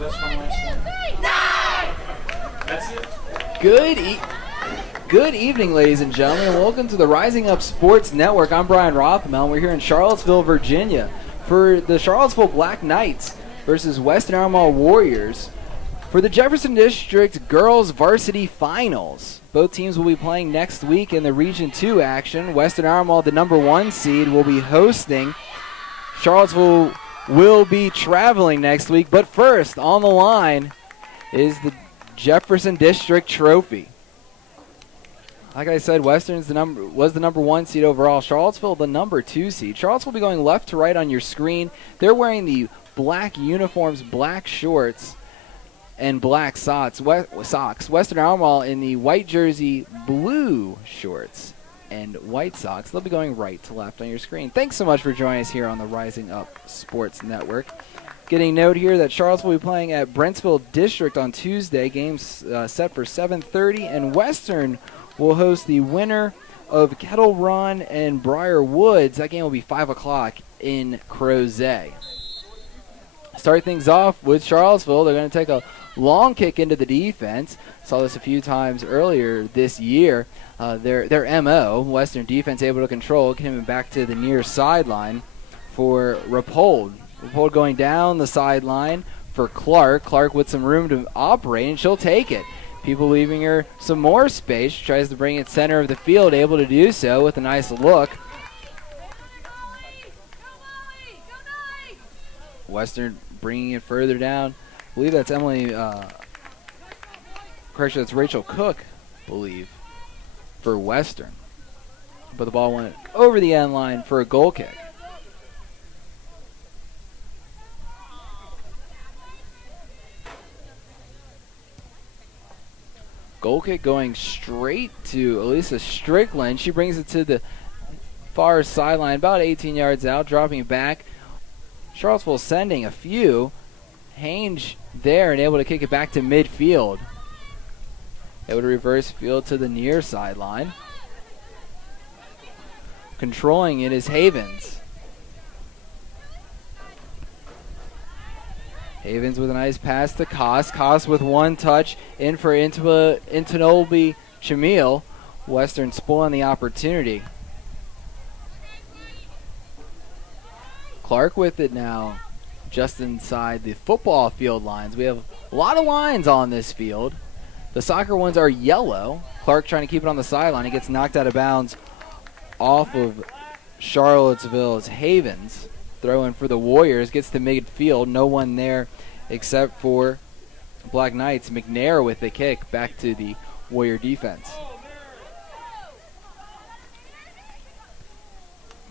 that's my last one. That's it. Good evening, ladies and gentlemen, and welcome to the Rising Up Sports Network. I'm Brian Rothmel, and we're here in Charlottesville, Virginia, for the Charlottesville Black Knights versus Western Albemarle Warriors for the Jefferson District Girls Varsity Finals. Both teams will be playing next week in the Region 2 action. Western Albemarle, the number 1 seed, will be hosting. Charlottesville will be traveling next week, but first on the line is the Jefferson District Trophy. Like I said, Western's was the number 1 seed overall. Charlottesville, the number 2 seed. Charlottesville will be going left to right on your screen. They're wearing the black uniforms, black shorts, and black socks. Western Albemarle in the white jersey, blue shorts, and white socks. They'll be going right to left on your screen. Thanks so much for joining us here on the Rising Up Sports Network. Getting note here that Charlottesville will be playing at Brentsville District on Tuesday. Games set for 7:30, and Western will host the winner of Kettle Run and Briar Woods. That game will be 5 o'clock in Crozet. Start things off with Charlottesville. They're going to take a long kick into the defense. Saw this a few times earlier this year. Their MO, Western defense, able to control, getting back to the near sideline for Rapold. Rapold going down the sideline for Clark. Clark with some room to operate, and she'll take it. People leaving her some more space. She tries to bring it center of the field, able to do so with a nice look. Western bringing it further down. I believe that's correction, that's Rachel Cook, for Western. But the ball went over the end line for a goal kick. Goal kick going straight to Elisa Strickland. She brings it to the far sideline, about 18 yards out, dropping it back. Charlottesville sending a few. Hange there and able to kick it back to midfield. Able to reverse field to the near sideline. Controlling it is Havens. Havens with a nice pass to Koss. Koss with one touch in for Intinobi Chamil. Western spoiling the opportunity. Clark with it now just inside the football field lines. We have a lot of lines on this field. The soccer ones are yellow. Clark trying to keep it on the sideline. He gets knocked out of bounds off of Charlottesville's Havens. Throw in for the Warriors, gets to midfield. No one there except for Black Knights. McNair with the kick back to the Warrior defense.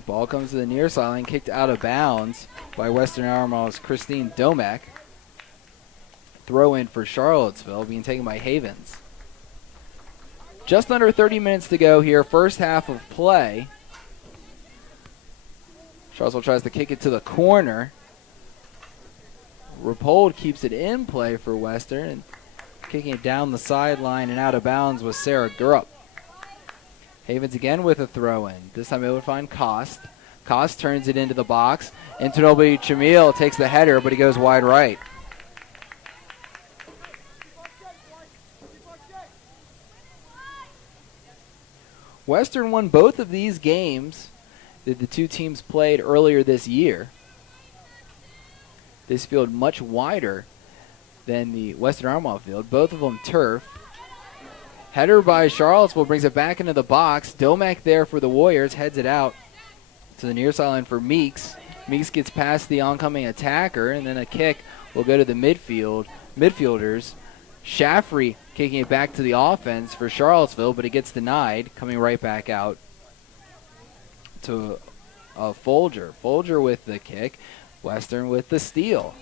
Ball comes to the near sideline, kicked out of bounds by Western Albemarle's Christine Domek. Throw in for Charlottesville, being taken by Havens. Just under 30 minutes to go here, first half of play. Charlottesville tries to kick it to the corner. Rapold keeps it in play for Western, and kicking it down the sideline and out of bounds was Sarah Grupp. Havens again with a throw-in. This time it would find Kost. Kost turns it into the box. Intinobi Chamil takes the header, but he goes wide right. Western won both of these games that the two teams played earlier this year. This field much wider than the Western Albemarle field. Both of them turf. Header by Charlottesville brings it back into the box. Domek there for the Warriors, heads it out to the near sideline for Meeks. Meeks gets past the oncoming attacker, and then a kick will go to the midfielders. Shaffrey kicking it back to the offense for Charlottesville, but it gets denied, coming right back out to Folger. Folger with the kick. Western with the steal.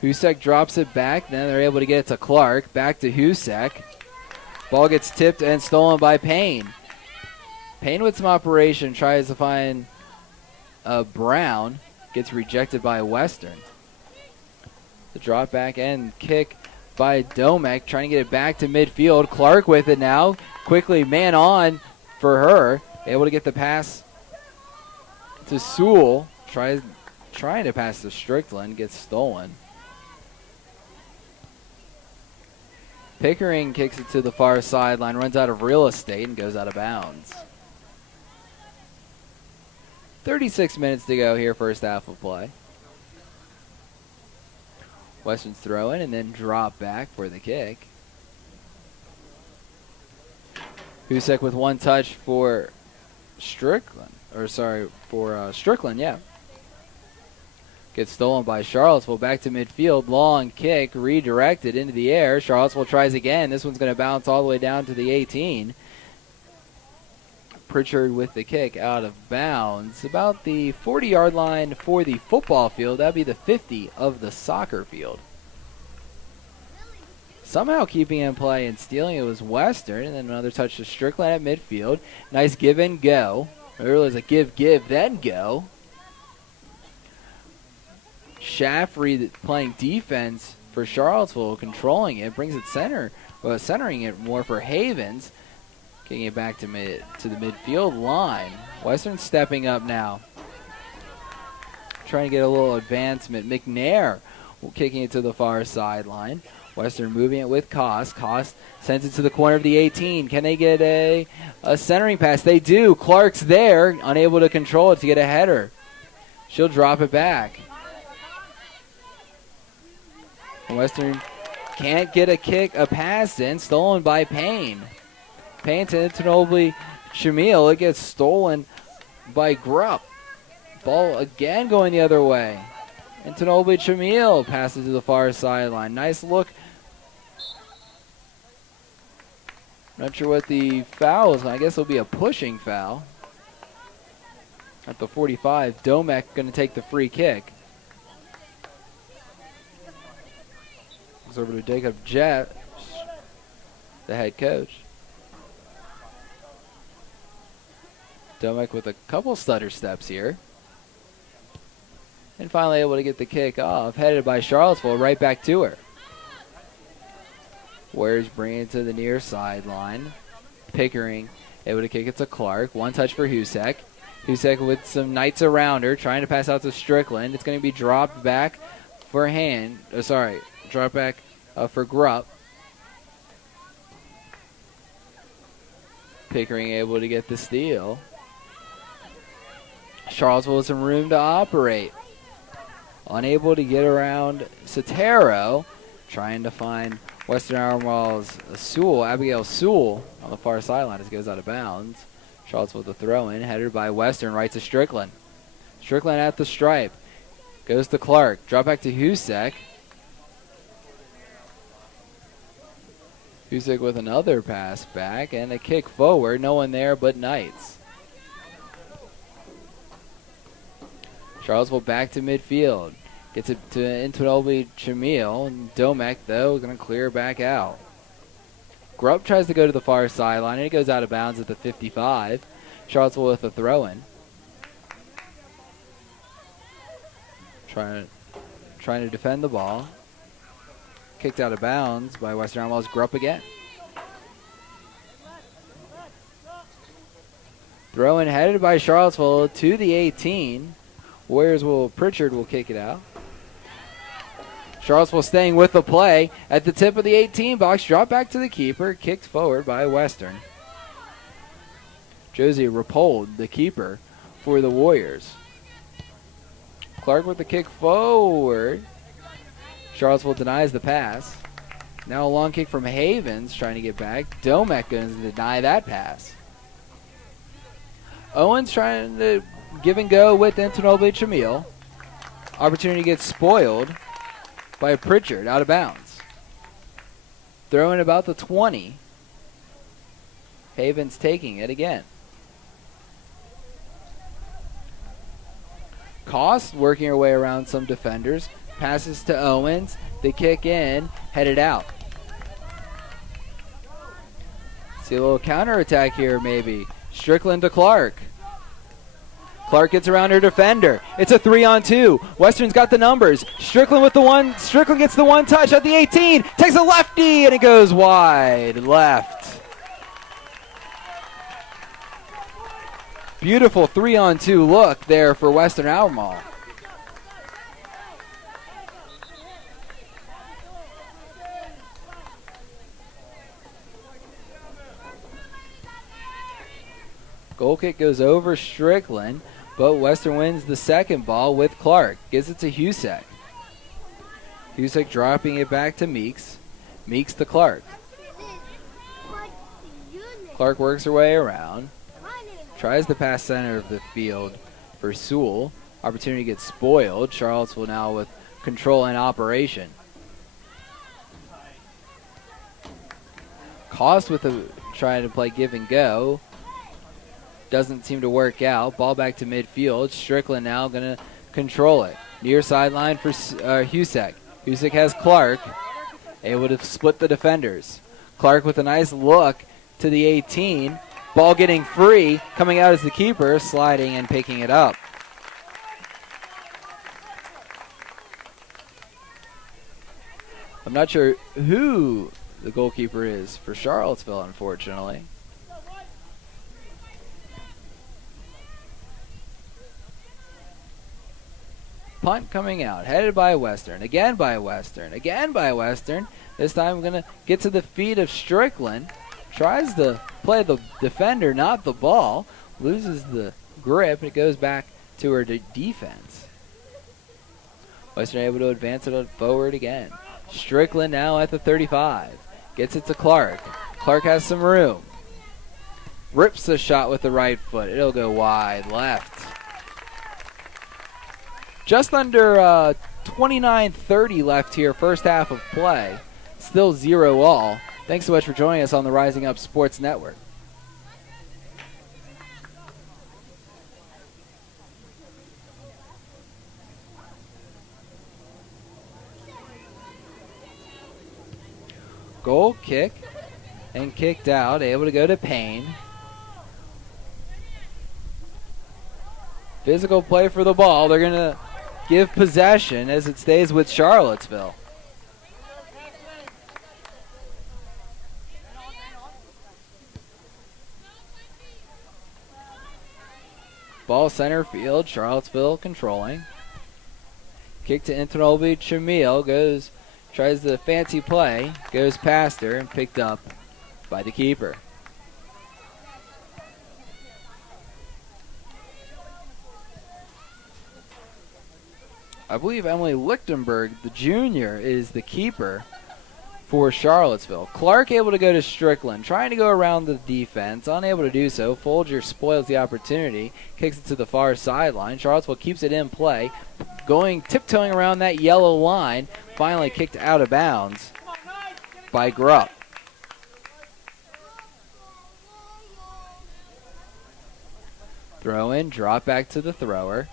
Husek drops it back. Then they're able to get it to Clark. Back to Husek. Ball gets tipped and stolen by Payne. Payne with some operation tries to find Brown. Gets rejected by Western. The drop back and kick by Domek. Trying to get it back to midfield. Clark with it now. Quickly man on for her. Able to get the pass to Sewell. Tries trying to pass to Strickland, gets stolen. Pickering kicks it to the far sideline, runs out of real estate, and goes out of bounds. 36 minutes to go here, first half of play. Western's throw in and then drop back for the kick. Husek with one touch for Strickland. Strickland, yeah. Gets stolen by Charlottesville. Back to midfield. Long kick. Redirected into the air. Charlottesville tries again. This one's going to bounce all the way down to the 18. Pritchard with the kick out of bounds. About the 40-yard line for the football field. That would be the 50 of the soccer field. Somehow keeping in play and stealing it was Western. And then another touch to Strickland at midfield. Nice give and go. There was a give, then go. Shaffrey playing defense for Charlottesville, controlling it, brings it centering it more for Havens, getting it back to the midfield line. Western stepping up now, trying to get a little advancement. McNair kicking it to the far sideline. Western moving it with Koss. Koss sends it to the corner of the 18. Can they get a centering pass? They do. Clark's there, unable to control it to get a header. She'll drop it back. Western can't get a pass in. Stolen by Payne. Payne to Tinobly Shamil. It gets stolen by Grupp. Ball again going the other way. And Tinobly Shamil passes to the far sideline. Nice look. Not sure what the foul is. I guess it'll be a pushing foul. At the 45, Domek going to take the free kick. Goes over to Jacob Jett, the head coach. Domek with a couple stutter steps here. And finally able to get the kick off, headed by Charlottesville, right back to her. Warriors bring it to the near sideline. Pickering able to kick it to Clark. One touch for Husek. Husek with some knights around her, trying to pass out to Strickland. It's going to be dropped back for drop back for Grupp. Pickering able to get the steal. Charlottesville with some room to operate. Unable to get around Sotero. Trying to find Western Albemarle's Abigail Sewell on the far sideline as it goes out of bounds. Charlottesville with the throw in, headed by Western, right to Strickland. Strickland at the stripe. Goes to Clark. Drop back to Husek. Husek with another pass back and a kick forward. No one there but Knights. Charlottesville back to midfield. Gets it to Intunobi Chamil. And Domek, though, going to clear back out. Grupp tries to go to the far sideline, and it goes out of bounds at the 55. Charlottesville with a throw-in. Trying to defend the ball. Kicked out of bounds by Western Albemarle's Grupp again. Throw-in headed by Charlottesville to the 18. Pritchard will kick it out. Charlottesville staying with the play at the tip of the 18 box. Drop back to the keeper. Kicked forward by Western. Josie Rapold, the keeper for the Warriors. Clark with the kick forward. Charlottesville denies the pass. Now a long kick from Havens trying to get back. Domek going to deny that pass. Owens trying to give and go with Antonoble Chamil. Opportunity gets spoiled by Pritchard out of bounds. Throwing about the 20. Havens taking it again. Koss working her way around some defenders. Passes to Owens. The kick in. Headed out. See a little counterattack here maybe. Strickland to Clark. Clark gets around her defender. It's a 3-on-2. Western's got the numbers. Strickland with the one. Strickland gets the one touch at the 18. Takes a lefty and it goes wide left. Beautiful 3-on-2 look there for Western Albemarle. Goal kick goes over Strickland, but Western wins the second ball with Clark. Gives it to Husek. Husek dropping it back to Meeks. Meeks to Clark. Clark works her way around. Tries to pass center of the field for Sewell. Opportunity gets spoiled. Charlottesville now with control and operation. Cost with trying to play give and go. Doesn't seem to work out. Ball back to midfield. Strickland now going to control it. Near sideline for Husek. Husek has Clark. Able to split the defenders. Clark with a nice look to the 18. Ball getting free. Coming out as the keeper. Sliding and picking it up. I'm not sure who the goalkeeper is for Charlottesville, unfortunately. Punt coming out, headed by Western, again by Western, again by Western. This time going to get to the feet of Strickland. Tries to play the defender, not the ball. Loses the grip. It goes back to her defense. Western able to advance it forward again. Strickland now at the 35. Gets it to Clark. Clark has some room. Rips the shot with the right foot. It'll go wide left. Just under 29:30 left here, first half of play. Still 0-all. Thanks so much for joining us on the Rising Up Sports Network. Goal kick and kicked out. Able to go to Payne. Physical play for the ball. They're going to give possession as it stays with Charlottesville. Ball center field. Charlottesville controlling. Kick to Intanobi Chamil. Tries the fancy play. Goes past her and picked up by the keeper. I believe Emily Lichtenberg, the junior, is the keeper for Charlottesville. Clark able to go to Strickland, trying to go around the defense, unable to do so. Folger spoils the opportunity, kicks it to the far sideline. Charlottesville keeps it in play, tiptoeing around that yellow line, finally kicked out of bounds by Grupp. Throw in, drop back to the thrower.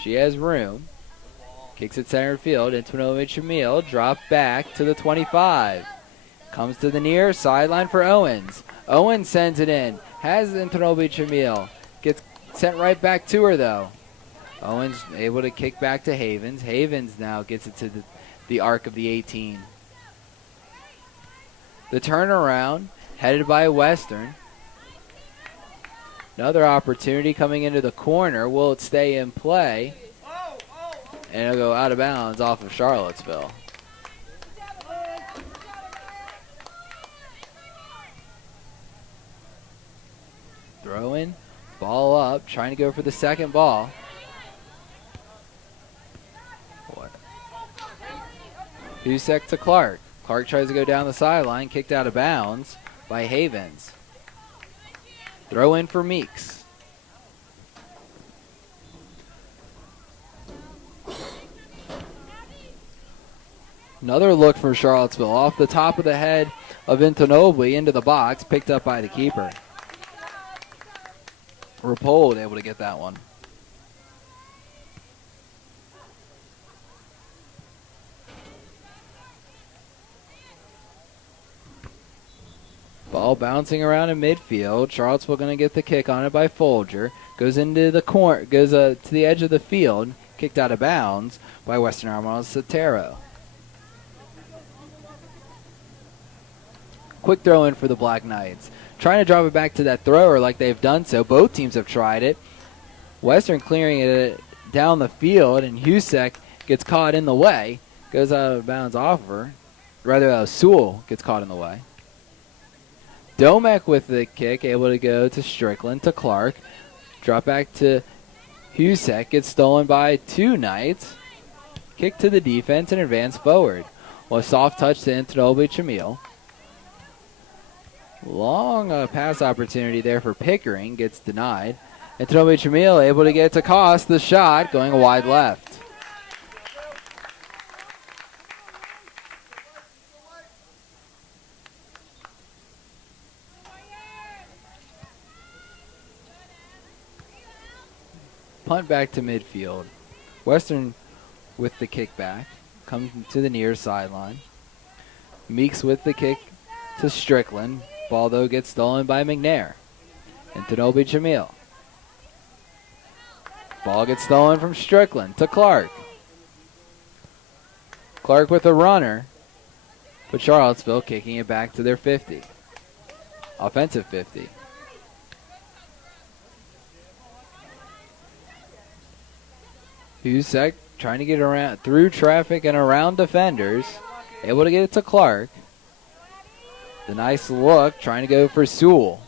She has room. Kicks it center field. Intanobi Chamil. Drop back to the 25. Comes to the near sideline for Owens. Owens sends it in. Has Intanobi Chamil. Gets sent right back to her, though. Owens able to kick back to Havens. Havens now gets it to the arc of the 18. The turnaround, headed by Western. Another opportunity coming into the corner. Will it stay in play? And it'll go out of bounds off of Charlottesville. Throw in, ball up, trying to go for the second ball. Husek to Clark. Clark tries to go down the sideline, kicked out of bounds by Havens. Throw in for Meeks. Another look for Charlottesville. Off the top of the head of Intanobi into the box, picked up by the keeper. Rapold able to get that one. Ball bouncing around in midfield. Charlottesville going to get the kick on it by Folger. Goes into the corner, goes to the edge of the field, kicked out of bounds by Western Albemarle Sotero. Quick throw in for the Black Knights. Trying to drop it back to that thrower like they've done so. Both teams have tried it. Western clearing it down the field, and Husek gets caught in the way. Goes out of bounds off of her. Rather, Sewell gets caught in the way. Domek with the kick, able to go to Strickland, to Clark. Drop back to Husek, gets stolen by 2 Knights. Kick to the defense and advance forward. Well, a soft touch to Antinobi Chamil. Long pass opportunity there for Pickering, gets denied. Antinobi Chamil able to get to Cost, the shot going wide left. Punt back to midfield. Western with the kickback. Comes to the near sideline. Meeks with the kick to Strickland. Ball, though, gets stolen by McNair. And Tanobi Jamil. Ball gets stolen from Strickland to Clark. Clark with a runner. But Charlottesville kicking it back to their 50. Offensive 50. Husek trying to get around through traffic and around defenders. Able to get it to Clark. The nice look, trying to go for Sewell.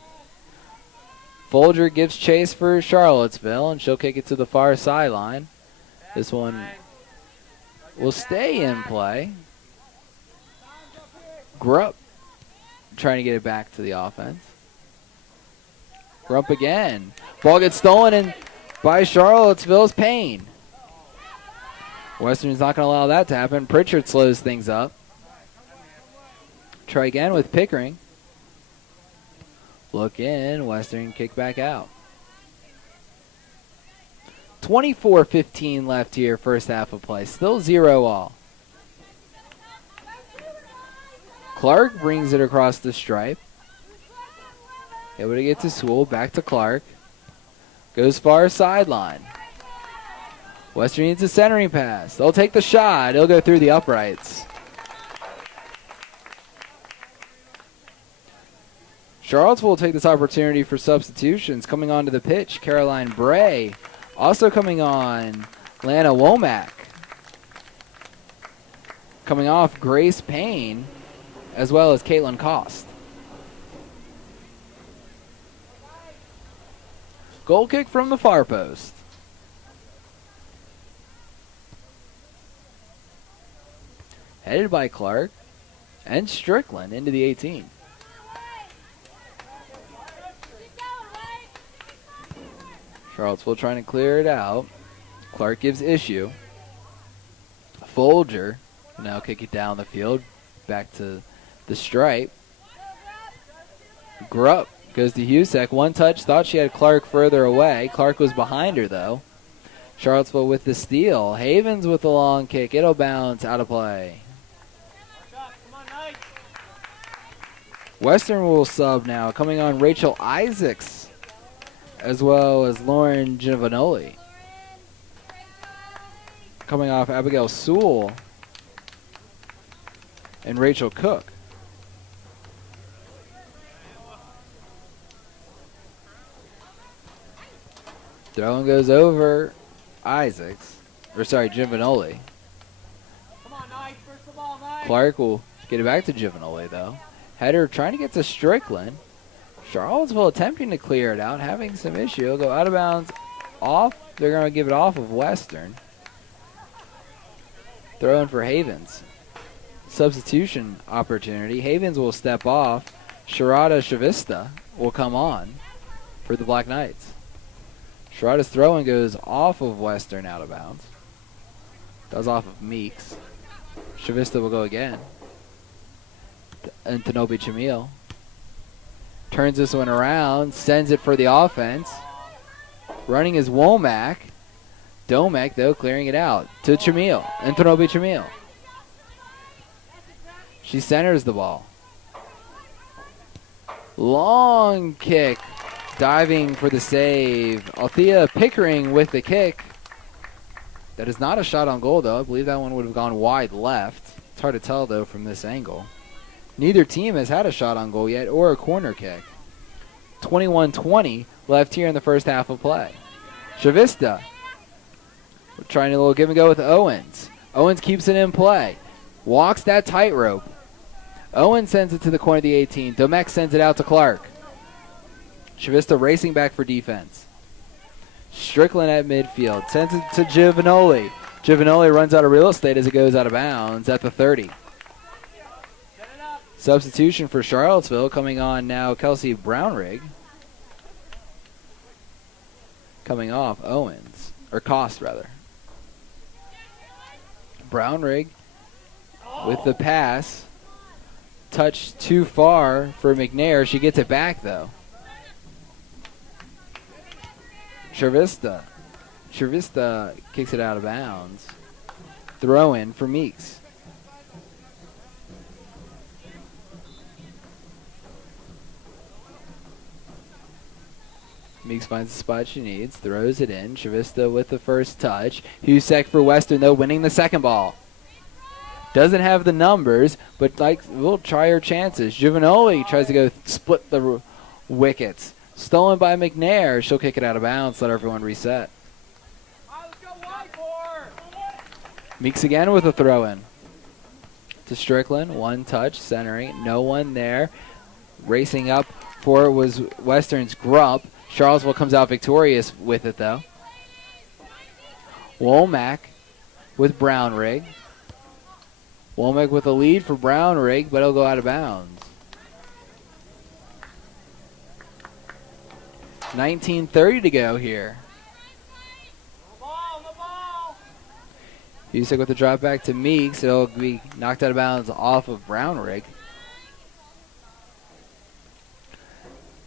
Folger gives chase for Charlottesville, and she'll kick it to the far sideline. This one will stay in play. Grupp trying to get it back to the offense. Grupp again. Ball gets stolen and by Charlottesville's Payne. Western's not going to allow that to happen. Pritchard slows things up. Try again with Pickering. Look in. Western kick back out. 24-15 left here, first half of play. Still 0-all. Clark brings it across the stripe. Able to get to Sewell. Back to Clark. Goes far sideline. Western needs a centering pass. They'll take the shot. It'll go through the uprights. Charlottesville will take this opportunity for substitutions. Coming onto the pitch, Caroline Bray. Also coming on, Lana Womack. Coming off, Grace Payne, as well as Caitlin Cost. Goal kick from the far post. Headed by Clark and Strickland into the 18. Charlottesville trying to clear it out. Clark gives issue. Folger will now kick it down the field. Back to the stripe. Grupp goes to Husek. One touch. Thought she had Clark further away. Clark was behind her, though. Charlottesville with the steal. Havens with the long kick. It'll bounce out of play. Western will sub now. Coming on, Rachel Isaacs, as well as Lauren Giovanoli. Coming off, Abigail Sewell and Rachel Cook. Throw-in goes over Isaacs, Giovanoli. Clark will get it back to Giovanoli, though. Header trying to get to Strickland. Charlottesville attempting to clear it out, having some issue. It'll go out of bounds off. They're going to give it off of Western. Throw in for Havens. Substitution opportunity. Havens will step off. Sharada Shavista will come on for the Black Knights. Sharada's throw-in goes off of Western out of bounds. Does off of Meeks. Shavista will go again. And Tanobi Chamil turns this one around, sends it for the offense. Running is Womack. Domek, though, clearing it out to Chamil and Tanobi Chamil. She centers the ball. Long kick, diving for the save. Althea Pickering with the kick. That is not a shot on goal, though. I believe that one would have gone wide left. It's hard to tell, though, from this angle. Neither team has had a shot on goal yet or a corner kick. 21-20 left here in the first half of play. Shavista trying a little give and go with Owens. Owens keeps it in play. Walks that tightrope. Owen sends it to the corner of the 18. Domek sends it out to Clark. Chavista racing back for defense. Strickland at midfield. Sends it to Giovanoli. Giovanoli runs out of real estate as it goes out of bounds at the 30. Substitution for Charlottesville coming on now, Kelsey Brownrigg. Coming off Owens, or Cost rather. Brownrigg with the pass. Touched too far for McNair. She gets it back though. Chavista kicks it out of bounds. Throw in for Meeks. Meeks finds the spot she needs, throws it in. Chavista with the first touch. Husek for Western, though, winning the second ball. Doesn't have the numbers, but we'll try her chances. Giovanoli tries to go split the wickets. Stolen by McNair. She'll kick it out of bounds, let everyone reset. Meeks again with a throw-in. To Strickland, one touch, centering, no one there. Racing up for it was Western's Grump. Charlottesville comes out victorious with it, though. Womack with Brownrigg. Womack with a lead for Brownrigg, but it'll go out of bounds. 19:30 to go here. Husek with the drop back to Meeks. It'll be knocked out of bounds off of Brownrigg.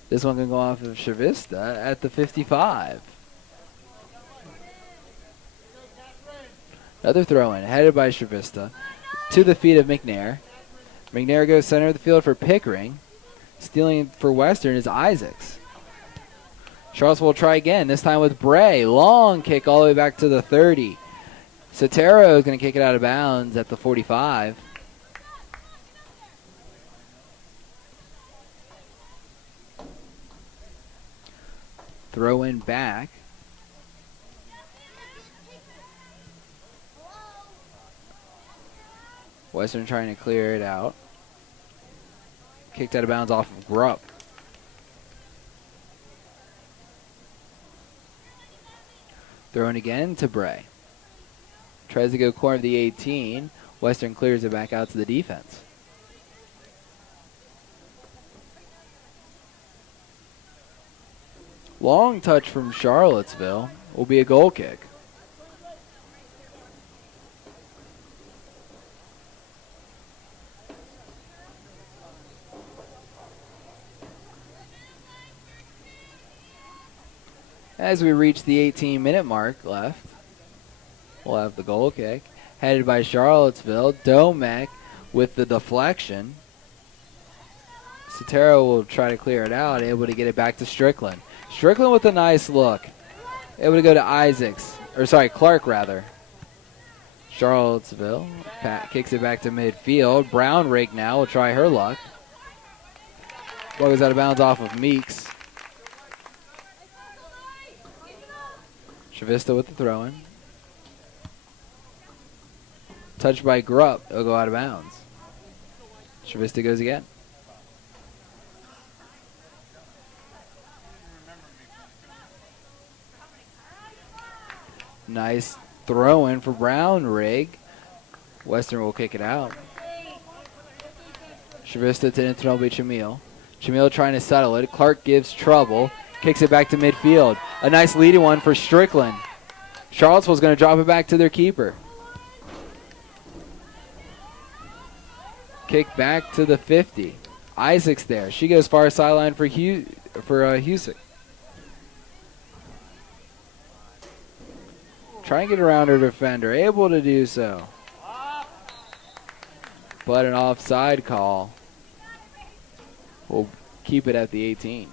This one can go off of Chavista at the 55. Another throw-in, headed by Chavista, to the feet of McNair. McNair goes center of the field for Pickering. Stealing for Western is Isaacs. Charlottesville will try again, this time with Bray. Long kick all the way back to the 30. Sotero is going to kick it out of bounds at the 45. Throw in back. Western trying to clear it out. Kicked out of bounds off of Grupp. Thrown again to Bray. Tries to go corner of the 18. Western clears it back out to the defense. Long touch from Charlottesville will be a goal kick. As we reach the 18-minute mark left, we'll have the goal kick. Headed by Charlottesville. Domek with the deflection. Sotero will try to clear it out, able to get it back to Strickland. Strickland with a nice look. Able to go to Clark rather. Charlottesville kicks it back to midfield. Brownrigg now will try her luck. Ball goes out of bounds off of Meeks. Chavista with the throw-in. Touched by Grupp. It'll go out of bounds. Chavista goes again. Nice throw-in for Brownrigg. Western will kick it out. Chavista to Intronobi Chamil. Chamil trying to settle it. Clark gives trouble. Kicks it back to midfield. A nice leading one for Strickland. Charlottesville's going to drop it back to their keeper. Kick back to the 50. Isaacs there. She goes far sideline for Husek. Try and get around her defender. Able to do so. But an offside call will keep it at the 18.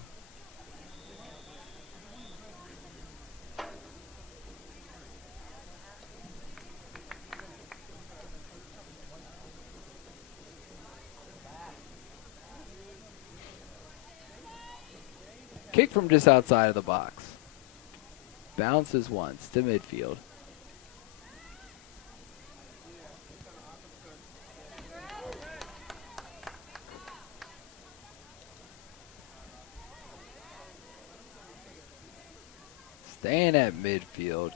Kick from just outside of the box. Bounces once to midfield. Staying at midfield.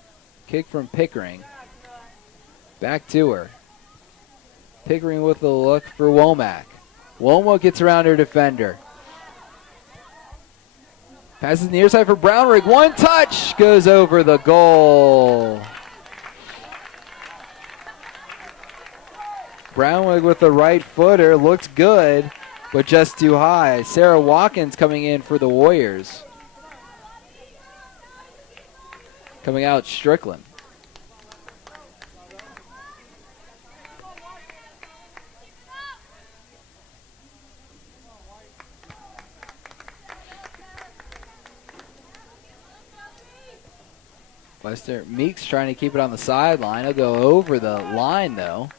Kick from Pickering. Back to her. Pickering with a look for Womack. Womack gets around her defender. Passes near side for Brownrigg. One touch goes over the goal. Brownrigg with the right footer. Looked good, but just too high. Sarah Watkins coming in for the Warriors. Coming out, Strickland. Western Meeks trying to keep it on the sideline. He'll go over the line, though.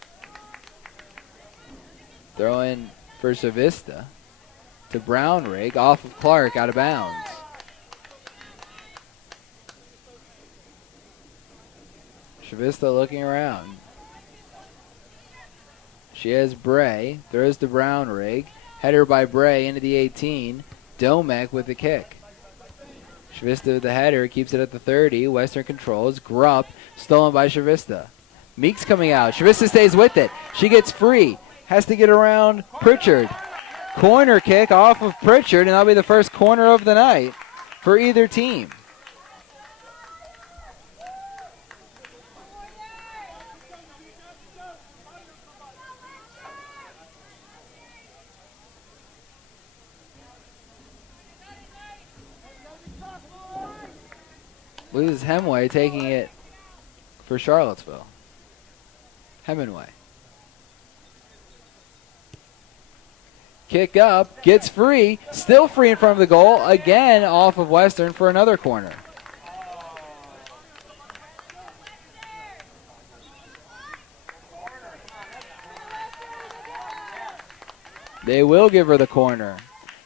Throw in for Savista to Brownrigg. Off of Clark, out of bounds. Savista looking around. She has Bray. Throws to Brownrigg. Header by Bray into the 18. Domek with the kick. Shavista with the header, keeps it at the 30. Western controls. Grupp, stolen by Shavista. Meeks coming out. Shavista stays with it. She gets free. Has to get around Pritchard. Corner kick off of Pritchard, and that'll be the first corner of the night for either team. Loses Hemway taking it for Charlottesville. Hemingway. Kick up, gets free, still free in front of the goal, again off of Western for another corner. They will give her the corner.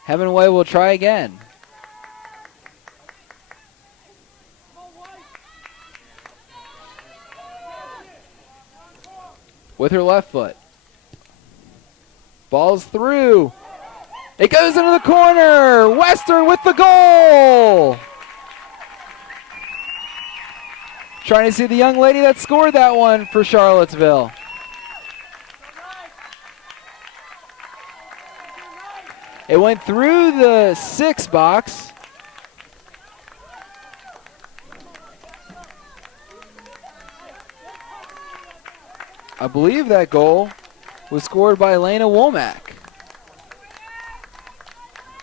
Hemingway will try again. With her left foot. Ball's through. It goes into the corner. Western with the goal. Trying to see the young lady that scored that one for Charlottesville. It went through the 6 box. I believe that goal was scored by Elena Womack.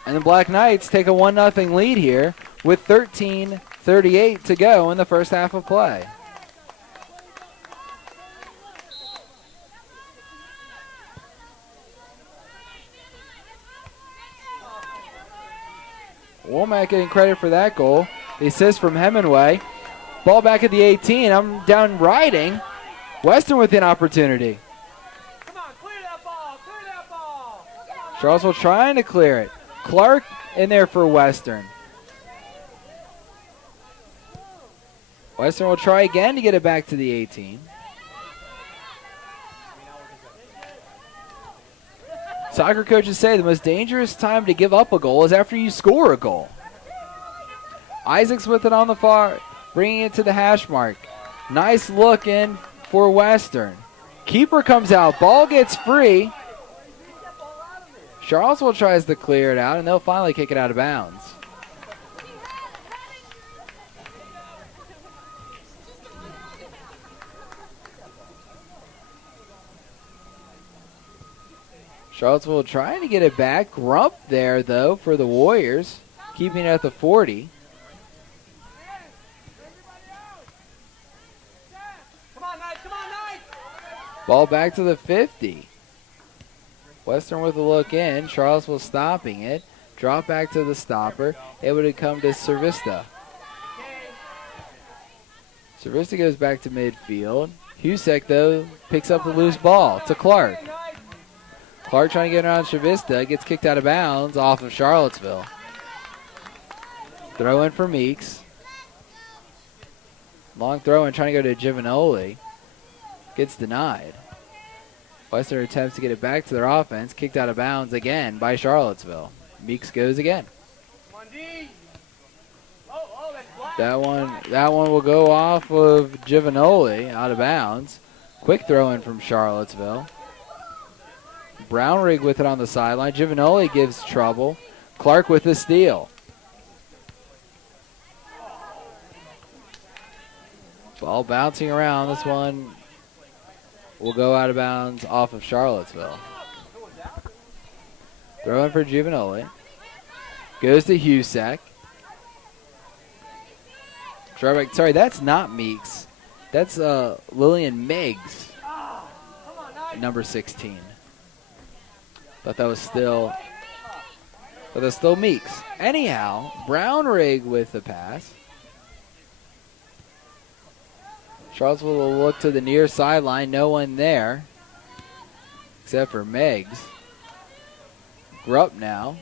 And the Black Knights take a 1-0 lead here with 13:38 to go in the first half of play. Womack getting credit for that goal. The assist from Hemingway. Ball back at the 18. I'm down riding. Western with an opportunity. Come on, clear that ball, clear that ball. Charlottesville trying to clear it. Clark in there for Western. Western will try again to get it back to the 18. Soccer coaches say the most dangerous time to give up a goal is after you score a goal. Isaacs with it on the far, bringing it to the hash mark. Nice look in for Western. Keeper comes out. Ball gets free. Charlottesville tries to clear it out, and they'll finally kick it out of bounds. Charlottesville trying to get it back. Grump there, though, for the Warriors, keeping it at the 40. Ball back to the 50. Western with a look in. Charlottesville stopping it. Drop back to the stopper. Able to come to Servista. Servista goes back to midfield. Husek, though, picks up the loose ball to Clark. Clark trying to get around Servista. Gets kicked out of bounds off of Charlottesville. Throw in for Meeks. Long throw in trying to go to Giovanoli. Gets denied. Western attempts to get it back to their offense. Kicked out of bounds again by Charlottesville. Meeks goes again. Come on, D. Oh, that's black. That one will go off of Giovanoli, out of bounds. Quick throw in from Charlottesville. Brownrigg with it on the sideline. Giovanoli gives trouble. Clark with the steal. Ball bouncing around. This one will go out of bounds off of Charlottesville. Throw in for Giovanoli. Goes to Husak. Sorry, that's not Meeks. That's Lillian Meigs, number 16. Thought that was still Meeks. Anyhow, Brownrigg with the pass. Charlottesville will look to the near sideline. No one there except for Meigs. Grupp now.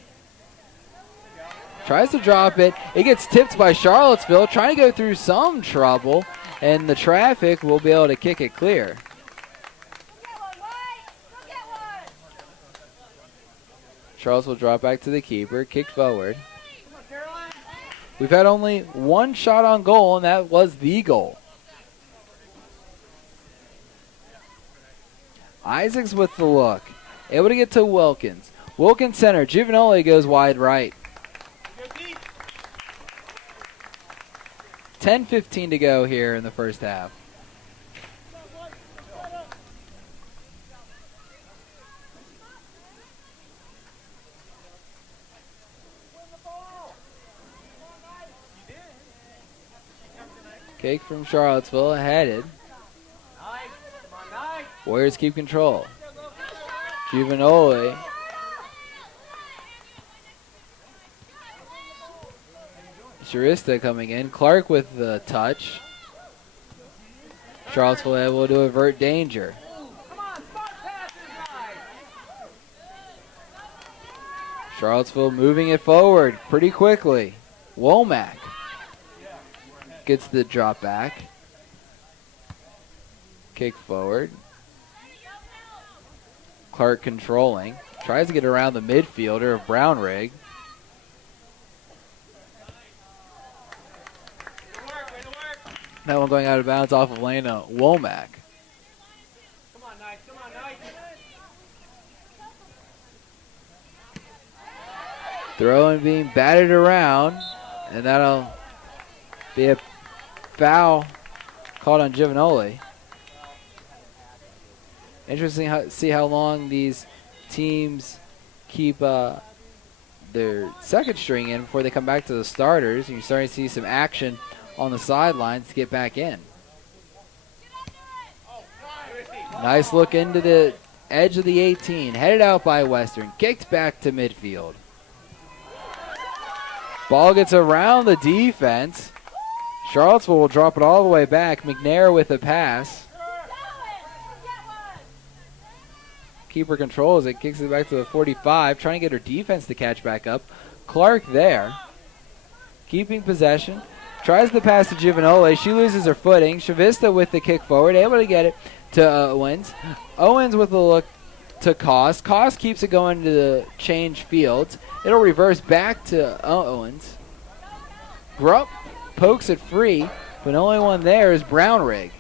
Tries to drop it. It gets tipped by Charlottesville, trying to go through some trouble, and the traffic will be able to kick it clear. Charles will drop back to the keeper, kick forward. We've had only one shot on goal, and that was the goal. Isaacs with the look. Able to get to Wilkins. Wilkins center. Giovanoli goes wide right. 10:15 to go here in the first half. Cake from Charlottesville headed. Warriors keep control. Giovanoli. Jurista coming in. Clark with the touch. Charlottesville able to avert danger. Charlottesville moving it forward pretty quickly. Womack gets the drop back. Kick forward. Clark controlling. Tries to get around the midfielder of Brownrigg. That one going out of bounds off of Lena Womack. Throwing being batted around, and that'll be a foul called on Giovanoli. Interesting to see how long these teams keep their second string in before they come back to the starters. And you're starting to see some action on the sidelines to get back in. Nice look into the edge of the 18. Headed out by Western. Kicked back to midfield. Ball gets around the defense. Charlottesville will drop it all the way back. McNair with a pass. Keeper controls it. Kicks it back to the 45. Trying to get her defense to catch back up. Clark there. Keeping possession. Tries the pass to Giovanoli. She loses her footing. Chavista with the kick forward. Able to get it to Owens. Owens with a look to Koss. Koss keeps it going to the change fields. It'll reverse back to Owens. Grupp pokes it free, but the only one there is Brownrigg.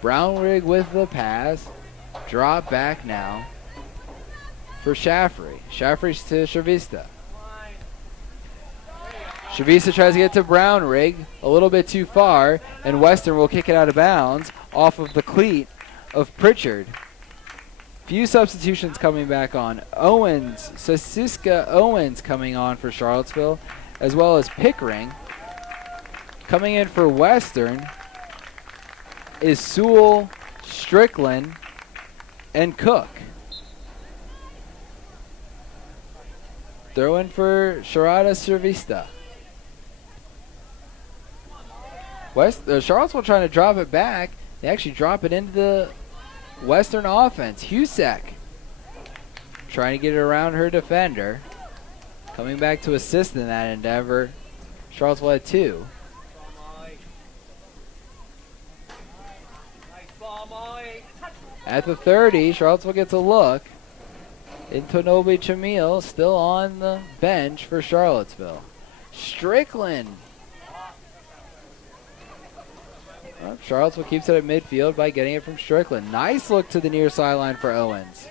Brownrigg with the pass. Drop back now for Shaffrey. Shaffrey to Chavista. Chavista tries to get to Brownrigg, a little bit too far, and Western will kick it out of bounds off of the cleat of Pritchard. Few substitutions coming back on. Owens, Sasiska Owens coming on for Charlottesville, as well as Pickering. Coming in for Western is Sewell, Strickland, and Cook. Throw in for Sharada Servista. Charlottesville trying to drop it back. They actually drop it into the Western offense. Husak trying to get it around her defender. Coming back to assist in that endeavor. Charlottesville had two. At the 30, Charlottesville gets a look. Intonobi Chamil still on the bench for Charlottesville. Strickland Charlottesville keeps it at midfield by getting it from Strickland. Nice look to the near sideline for Owens.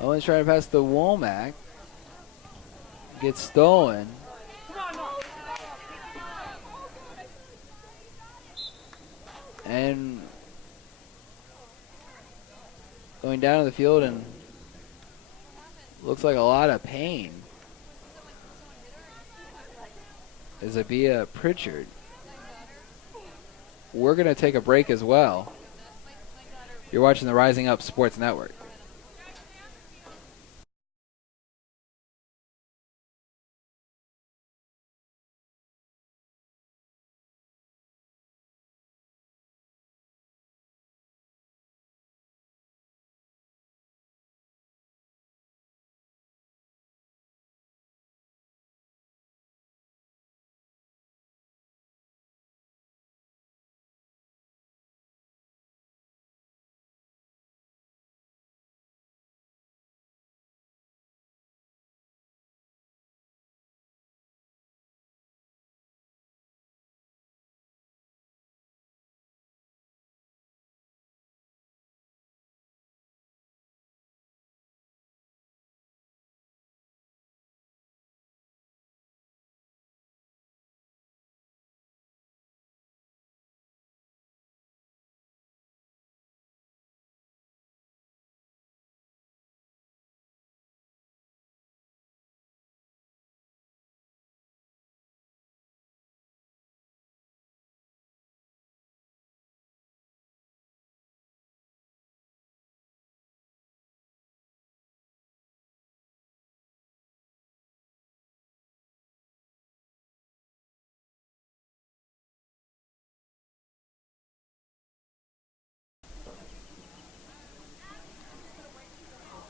Owens trying to pass to Womack. Gets stolen. And going down to the field and looks like a lot of pain is Abia Pritchard. We're going to take a break as well. You're watching the Rising Up Sports Network.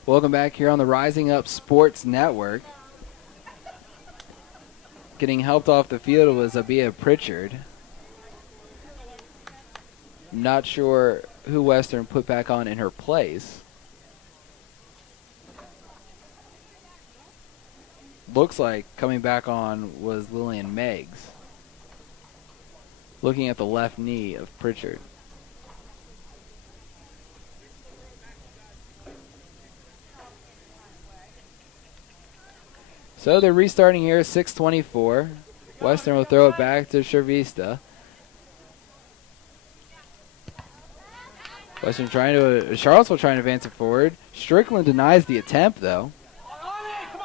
Welcome back here on the Rising Up Sports Network. Getting helped off the field was Abia Pritchard. Not sure who Western put back on in her place. Looks like coming back on was Lillian Meggs. Looking at the left knee of Pritchard. So they're restarting here, 6:24. Western will throw it back to Shervista. Charlottesville trying to advance it forward. Strickland denies the attempt, though.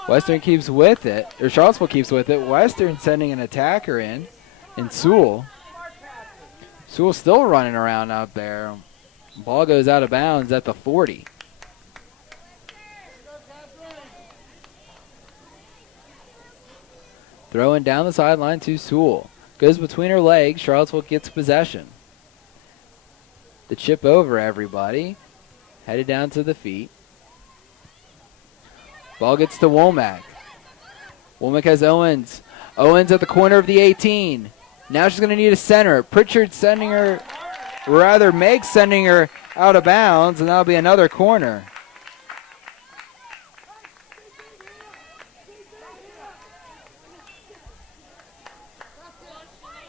Western keeps with it, or Charlottesville keeps with it. Western sending an attacker in Sewell. Sewell still running around out there. Ball goes out of bounds at the 40. Throwing down the sideline to Sewell. Goes between her legs. Charlottesville gets possession. The chip over everybody. Headed down to the feet. Ball gets to Womack. Womack has Owens. Owens at the corner of the 18. Now she's going to need a center. Pritchard sending her, rather Meg sending her out of bounds, and that'll be another corner.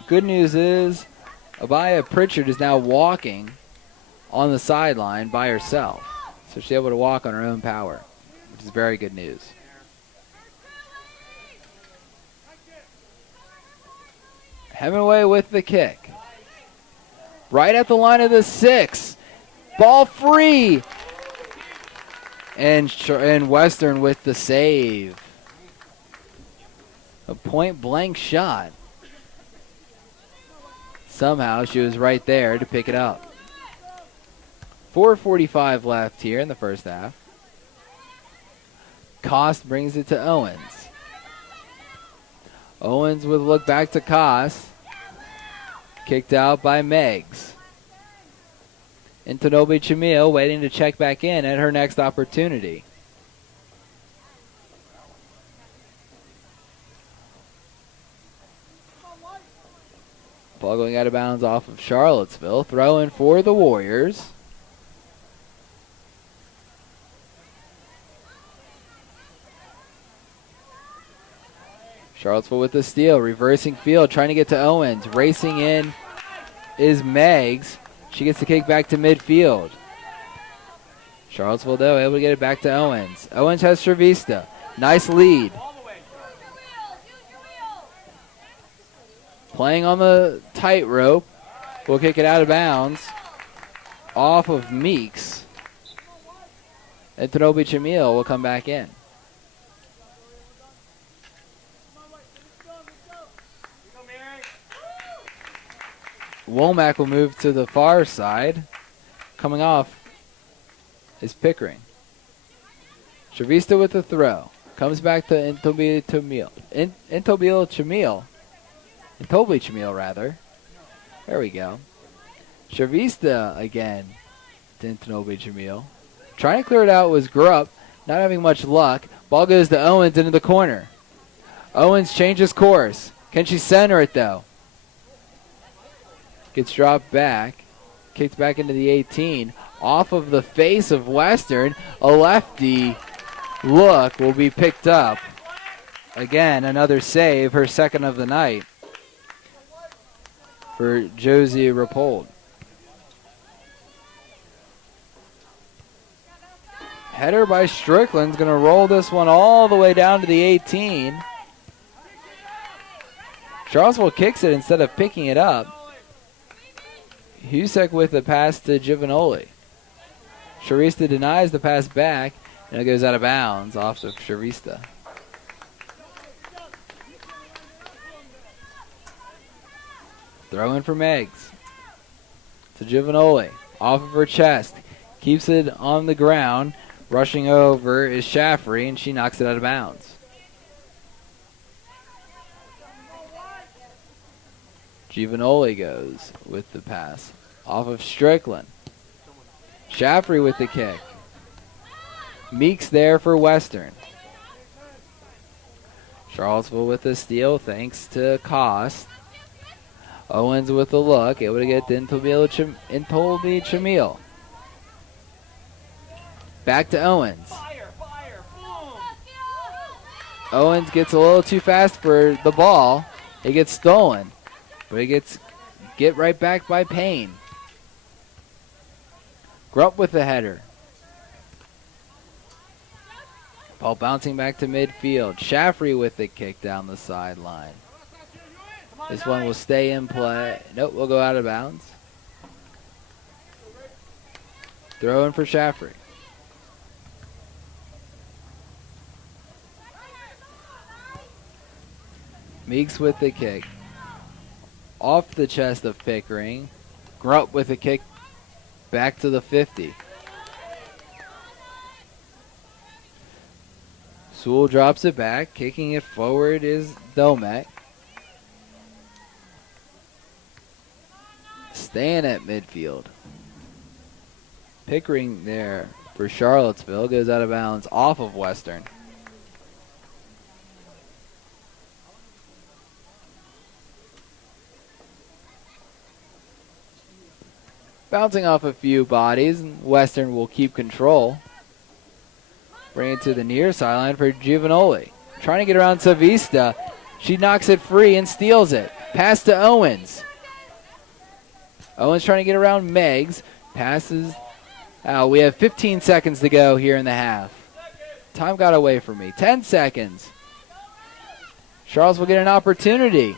Good news is Abia Pritchard is now walking on the sideline by herself. So she's able to walk on her own power, which is very good news. Hemingway with the kick. Right at the line of the 6. Ball free. And Western with the save. A point-blank shot. Somehow she was right there to pick it up. 4:45 left here in the first half. Koss brings it to Owens. Owens with a look back to Koss. Kicked out by Meggs. Intanobi Chamil waiting to check back in at her next opportunity. Ball going out of bounds off of Charlottesville. Throw in for the Warriors. Charlottesville with the steal, reversing field, trying to get to Owens. Racing in is Meggs. She gets the kick back to midfield. Charlottesville, though, able to get it back to Owens. Owens has Trevista. Nice lead. Playing on the tightrope. We'll kick it out of bounds. Off of Meeks. And Tanobi Chamil will come back in. Womack will move to the far side. Coming off is Pickering. Trevista with the throw. Comes back to Intobili Chamil. Intobili Chamil, rather. There we go. Trevista again to Intobili Chamil. Trying to clear it out was Grupp. Not having much luck. Ball goes to Owens into the corner. Owens changes course. Can she center it, though? Gets dropped back. Kicked back into the 18. Off of the face of Western. A lefty look will be picked up. Again, another save. Her second of the night for Josie Rapold. Header by Strickland's going to roll this one all the way down to the 18. Charlottesville kicks it instead of picking it up. Husek with the pass to Giovanoli. Sharista denies the pass back, and it goes out of bounds off of Sharista. Throw in for Meggs. To Giovanoli. Off of her chest. Keeps it on the ground. Rushing over is Shaffrey, and she knocks it out of bounds. Giovanoli goes with the pass. Off of Strickland. Shaffrey with the kick. Meeks there for Western. Charlottesville with the steal thanks to Cost. Owens with the look. Able to get to Intolbi Chamil. Back to Owens. Owens gets a little too fast for the ball. It gets stolen. But he gets get right back by Payne. Grupp with the header. Ball bouncing back to midfield. Shaffrey with the kick down the sideline. This one will stay in play. Nope, we'll go out of bounds. Throw in for Shaffrey. Meeks with the kick. Off the chest of Pickering. Grupp with a kick back to the 50. Sewell drops it back. Kicking it forward is Domek. Staying at midfield. Pickering there for Charlottesville. Goes out of bounds off of Western. Bouncing off a few bodies, and Western will keep control. Bring it to the near sideline for Giovanoli. Trying to get around Savista. She knocks it free and steals it. Pass to Owens. Owens trying to get around Meggs. Passes out. We have 15 seconds to go here in the half. Time got away from me. 10 seconds. Charles will get an opportunity.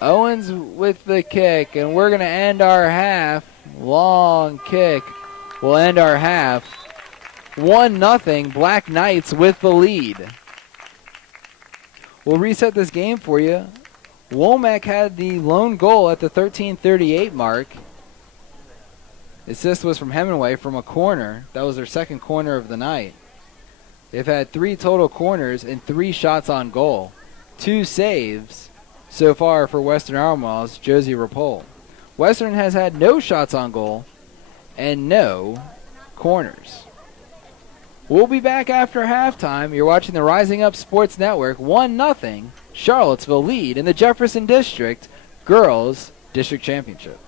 Owens with the kick, and we're going to end our half. Long kick will end our half. 1-0, Black Knights with the lead. We'll reset this game for you. Womack had the lone goal at the 13:38 mark. Assist was from Hemingway from a corner. That was their second corner of the night. They've had 3 total corners and 3 shots on goal. 2 saves so far for Western Albemarle's Josie Rapold. Western has had no shots on goal and no corners. We'll be back after halftime. You're watching the Rising Up Sports Network. 1-0 Charlottesville lead in the Jefferson District Girls District Championship.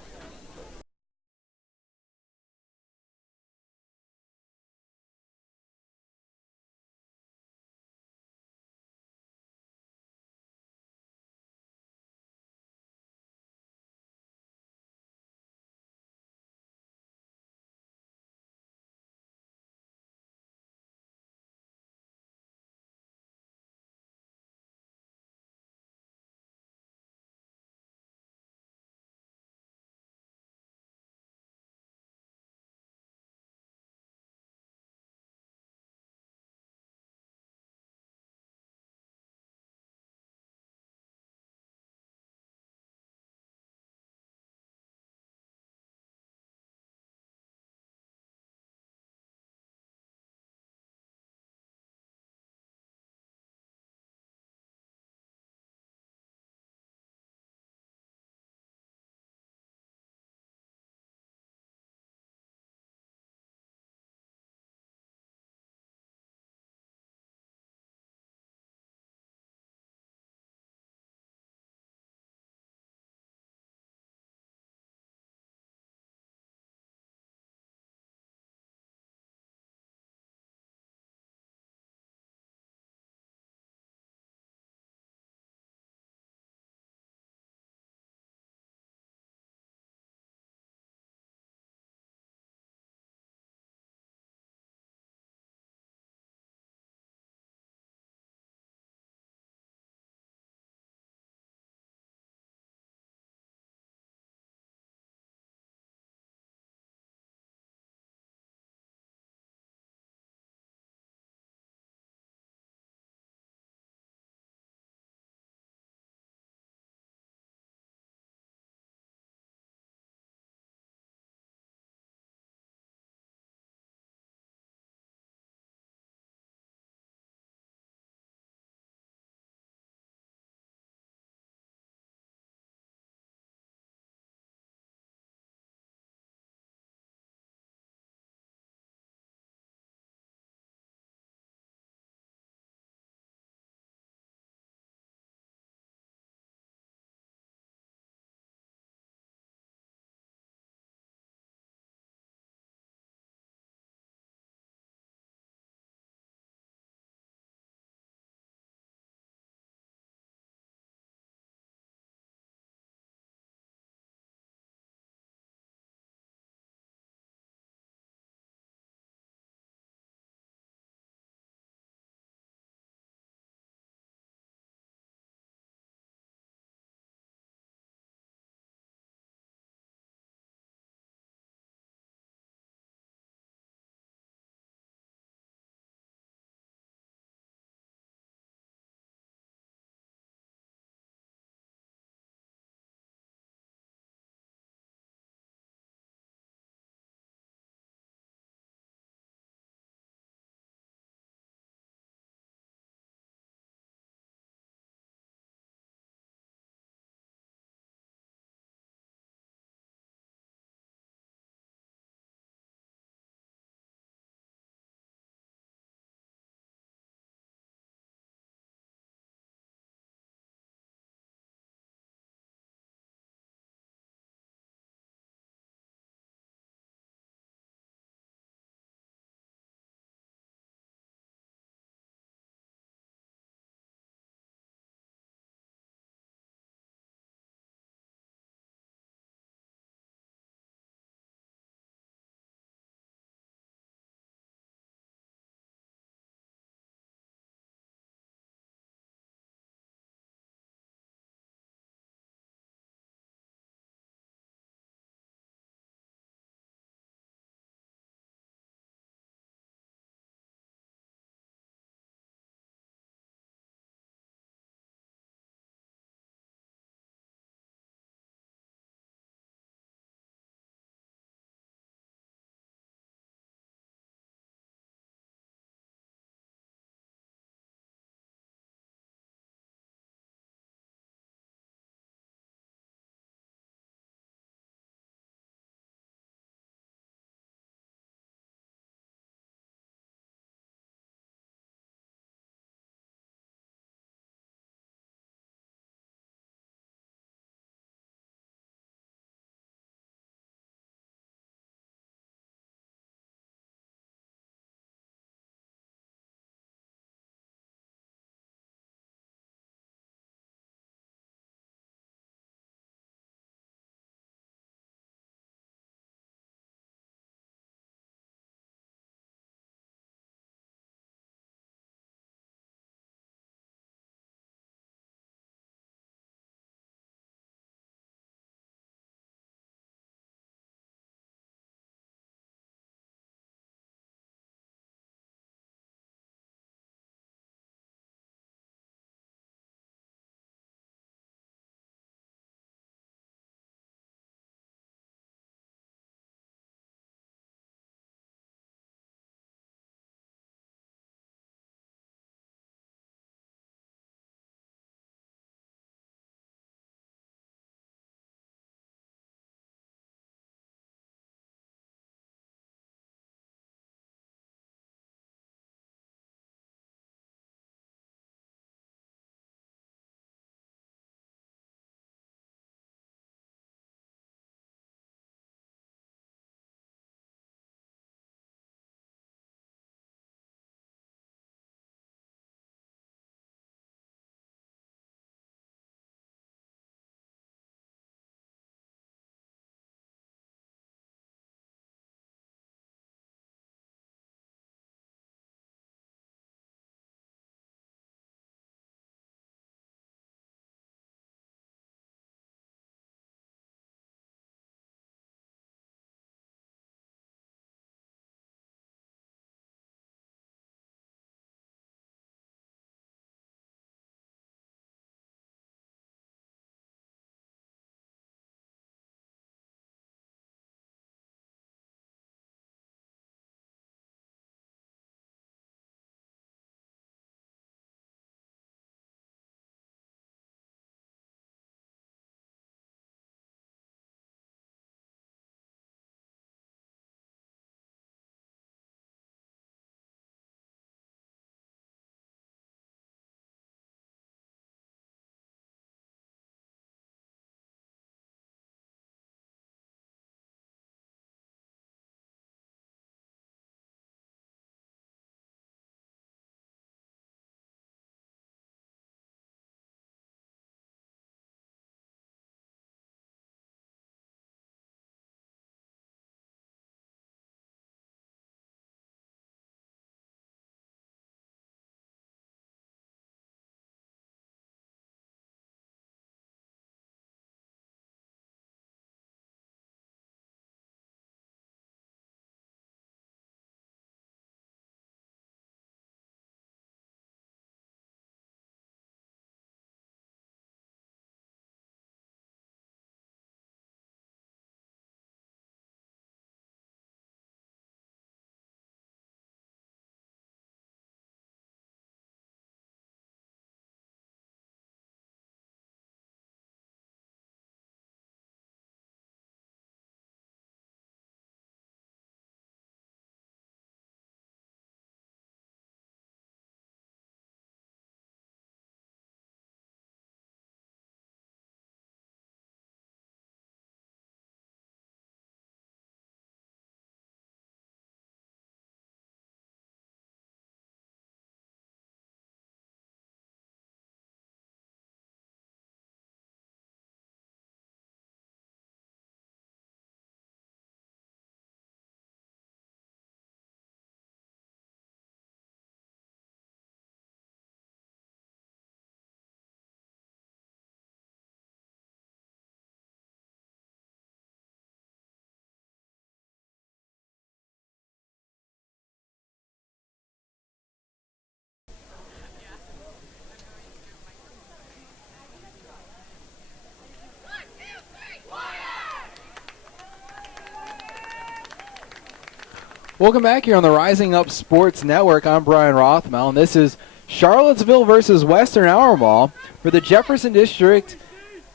Welcome back here on the Rising Up Sports Network. I'm Brian Rothmel, and this is Charlottesville versus Western Albemarle for the Jefferson District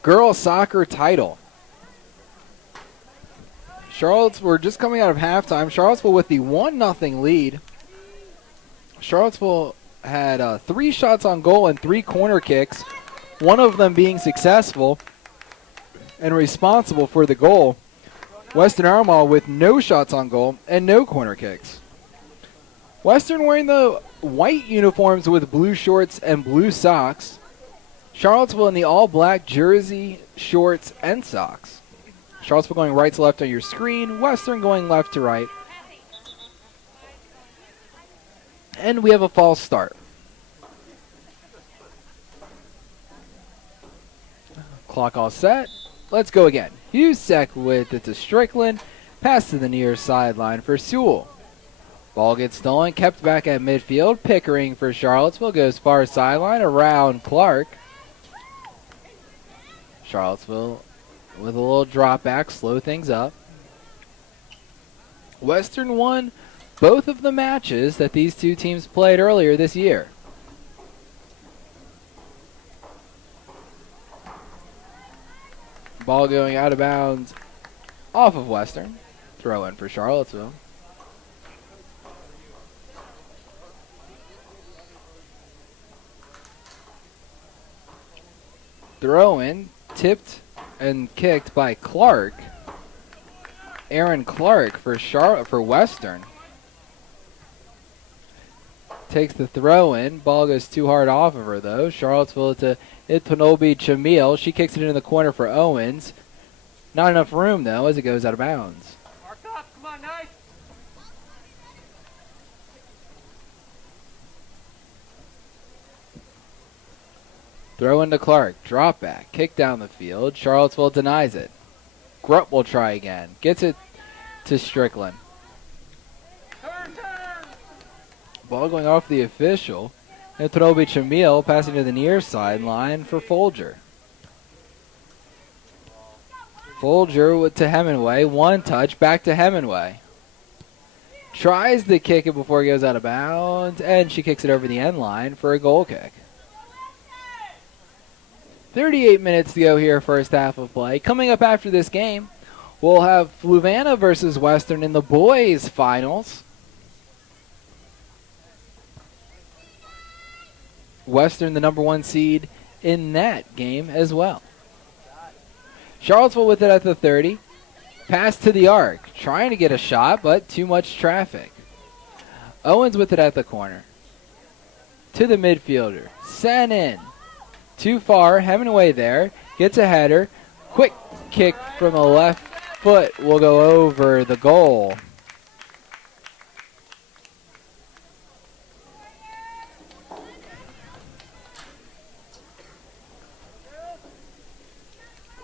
girls soccer title. We're just coming out of halftime. Charlottesville with the 1-0 lead. Charlottesville had 3 shots on goal and 3 corner kicks, one of them being successful and responsible for the goal. Western Albemarle with no shots on goal and no corner kicks. Western wearing the white uniforms with blue shorts and blue socks. Charlottesville in the all-black jersey, shorts, and socks. Charlottesville going right to left on your screen. Western going left to right. And we have a false start. Clock all set. Let's go again. Husek with it to Strickland. Pass to the near sideline for Sewell. Ball gets stolen, kept back at midfield. Pickering for Charlottesville goes far sideline around Clark. Charlottesville with a little drop back, slow things up. Western won both of the matches that these two teams played earlier this year. Ball going out of bounds off of Western. Throw in for Charlottesville. Throw in, tipped and kicked by Clark. Aaron Clark for Western. Takes the throw in. Ball goes too hard off of her though. Charlottesville to Itpanobi Chamil. She kicks it into the corner for Owens. Not enough room though as it goes out of bounds. Mark up, come on, nice. Throw into Clark. Drop back. Kick down the field. Charlottesville denies it. Grupp will try again. Gets it to Strickland. Turn. Ball going off the official. And Itpanobi Chamil passing to the near sideline for Folger. Folger to Hemingway. One touch. Back to Hemingway. Tries to kick it before it goes out of bounds. And she kicks it over the end line for a goal kick. 38 minutes to go here, first half of play. Coming up after this game, we'll have Fluvanna versus Western in the boys' finals. Western, the number 1 seed in that game as well. Charlottesville with it at the 30. Pass to the arc. Trying to get a shot, but too much traffic. Owens with it at the corner. To the midfielder. Sent in. Too far. Hemingway there. Gets a header. Quick kick from the left foot will go over the goal.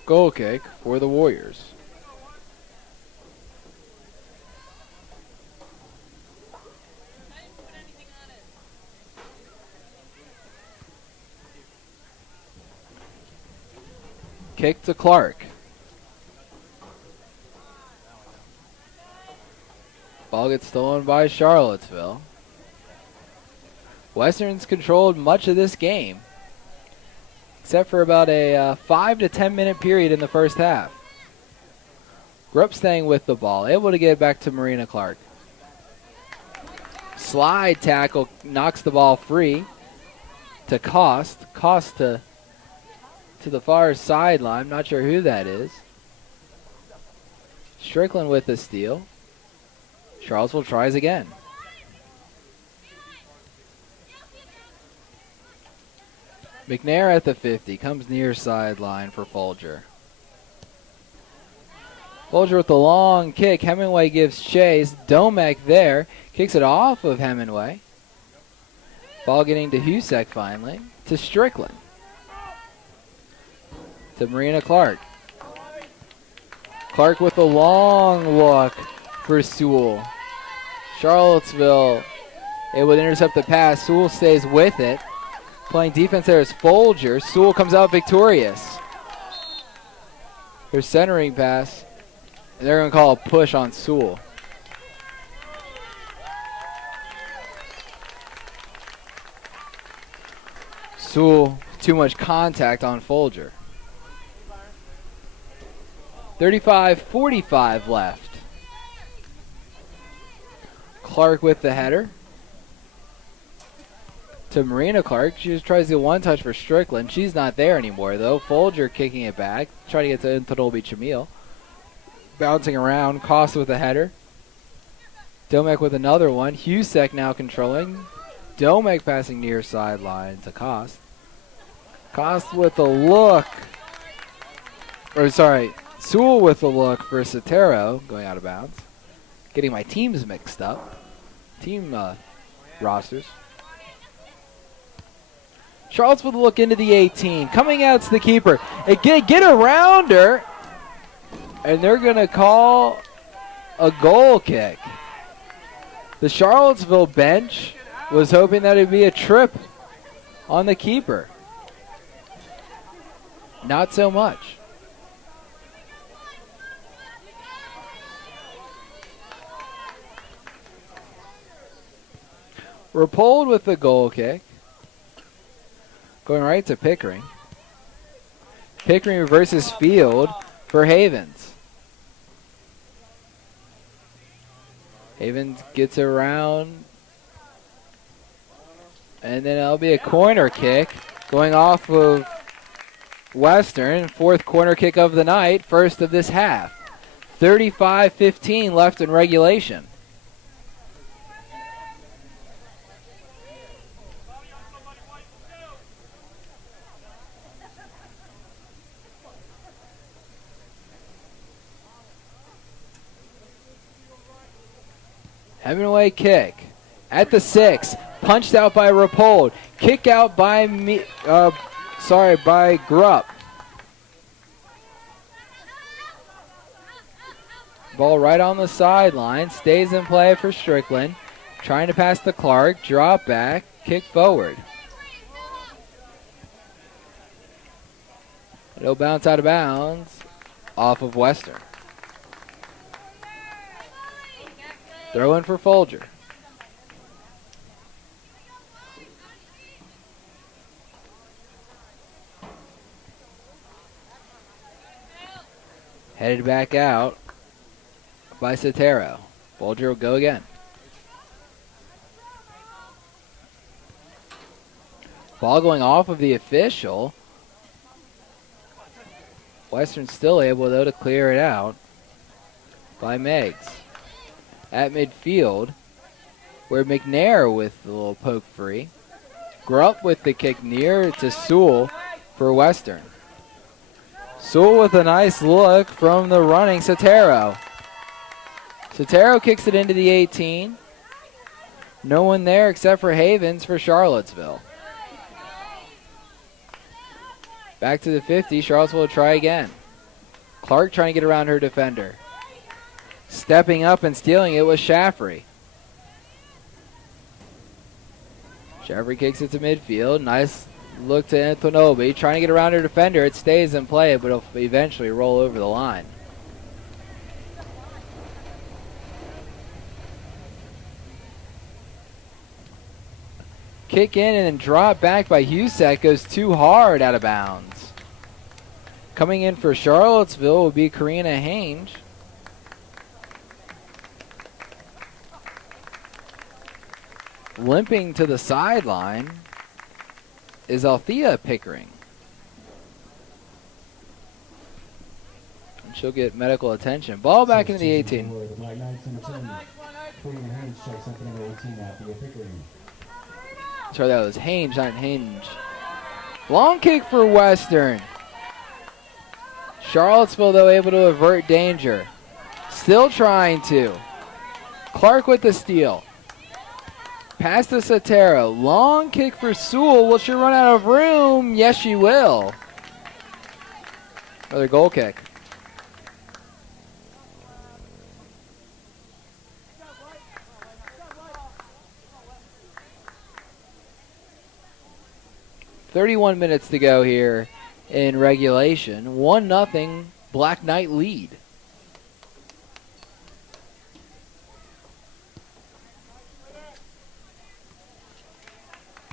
Goal kick for the Warriors. Kick to Clark. Ball gets stolen by Charlottesville. Western's controlled much of this game, except for about a 5 to 10 minute period in the first half. Grupp staying with the ball, able to get it back to Marina Clark. Slide tackle knocks the ball free to Cost. Cost to the far sideline. Not sure who that is. Strickland with the steal. Charlottesville tries again. McNair at the 50. Comes near sideline for Folger. Folger with the long kick. Hemingway gives chase. Domek there. Kicks it off of Hemingway. Ball getting to Husek finally. To Strickland. To Marina Clark. Clark with a long look for Sewell. Charlottesville able to intercept the pass. Sewell stays with it. Playing defense there is Folger. Sewell comes out victorious. Their centering pass. And they're going to call a push on Sewell. Sewell, too much contact on Folger. 35-45 left. Clark with the header. To Marina Clark. She just tries to get one touch for Strickland. She's not there anymore, though. Folger kicking it back. Trying to get to Ntanobi Chamil. Bouncing around. Costa with the header. Domek with another one. Husek now controlling. Domek passing near sideline to Cost. Cost with a look. Or sorry, Sewell with a look for Sotero going out of bounds. Getting my teams mixed up. Team rosters. Charlottesville with a look into the 18. Coming out to the keeper. Get around her. And they're going to call a goal kick. The Charlottesville bench was hoping that it would be a trip on the keeper. Not so much. Rapold with the goal kick. Going right to Pickering. Pickering reverses field for Havens. Havens gets around. And then it'll be a corner kick going off of Western. Fourth corner kick of the night. First of this half. 35-15 left in regulation. Heaven-away kick at the 6, punched out by Rapold. Kick out by by Grupp. Ball right on the sideline, stays in play for Strickland. Trying to pass to Clark, drop back, kick forward. It'll bounce out of bounds off of Western. Throw in for Folger. Headed back out by Sotero. Folger will go again. Ball going off of the official. Western still able, though, to clear it out by Meggs. At midfield, where McNair with the little poke free. Grupp with the kick near to Sewell for Western. Sewell with a nice look from the running Sotero. Sotero kicks it into the 18. No one there except for Havens for Charlottesville. Back to the 50. Charlottesville will try again. Clark trying to get around her defender. Stepping up and stealing it was Shaffrey. Shaffrey kicks it to midfield. Nice look to Ntanobi. Trying to get around her defender. It stays in play, but it'll eventually roll over the line. Kick in and then drop back by Husek. Goes too hard out of bounds. Coming in for Charlottesville will be Karina Hange. Limping to the sideline is Althea Pickering. And she'll get medical attention. Ball back into the 18. Sorry, that was Hange, not Hinge. Long kick for Western. Charlottesville, though, able to avert danger. Still trying to. Clark with the steal. Pass to Sotero. Long kick for Sewell. Will she run out of room? Yes, she will. Another goal kick. .31 minutes to go here in regulation. 1-0 Black Knight lead.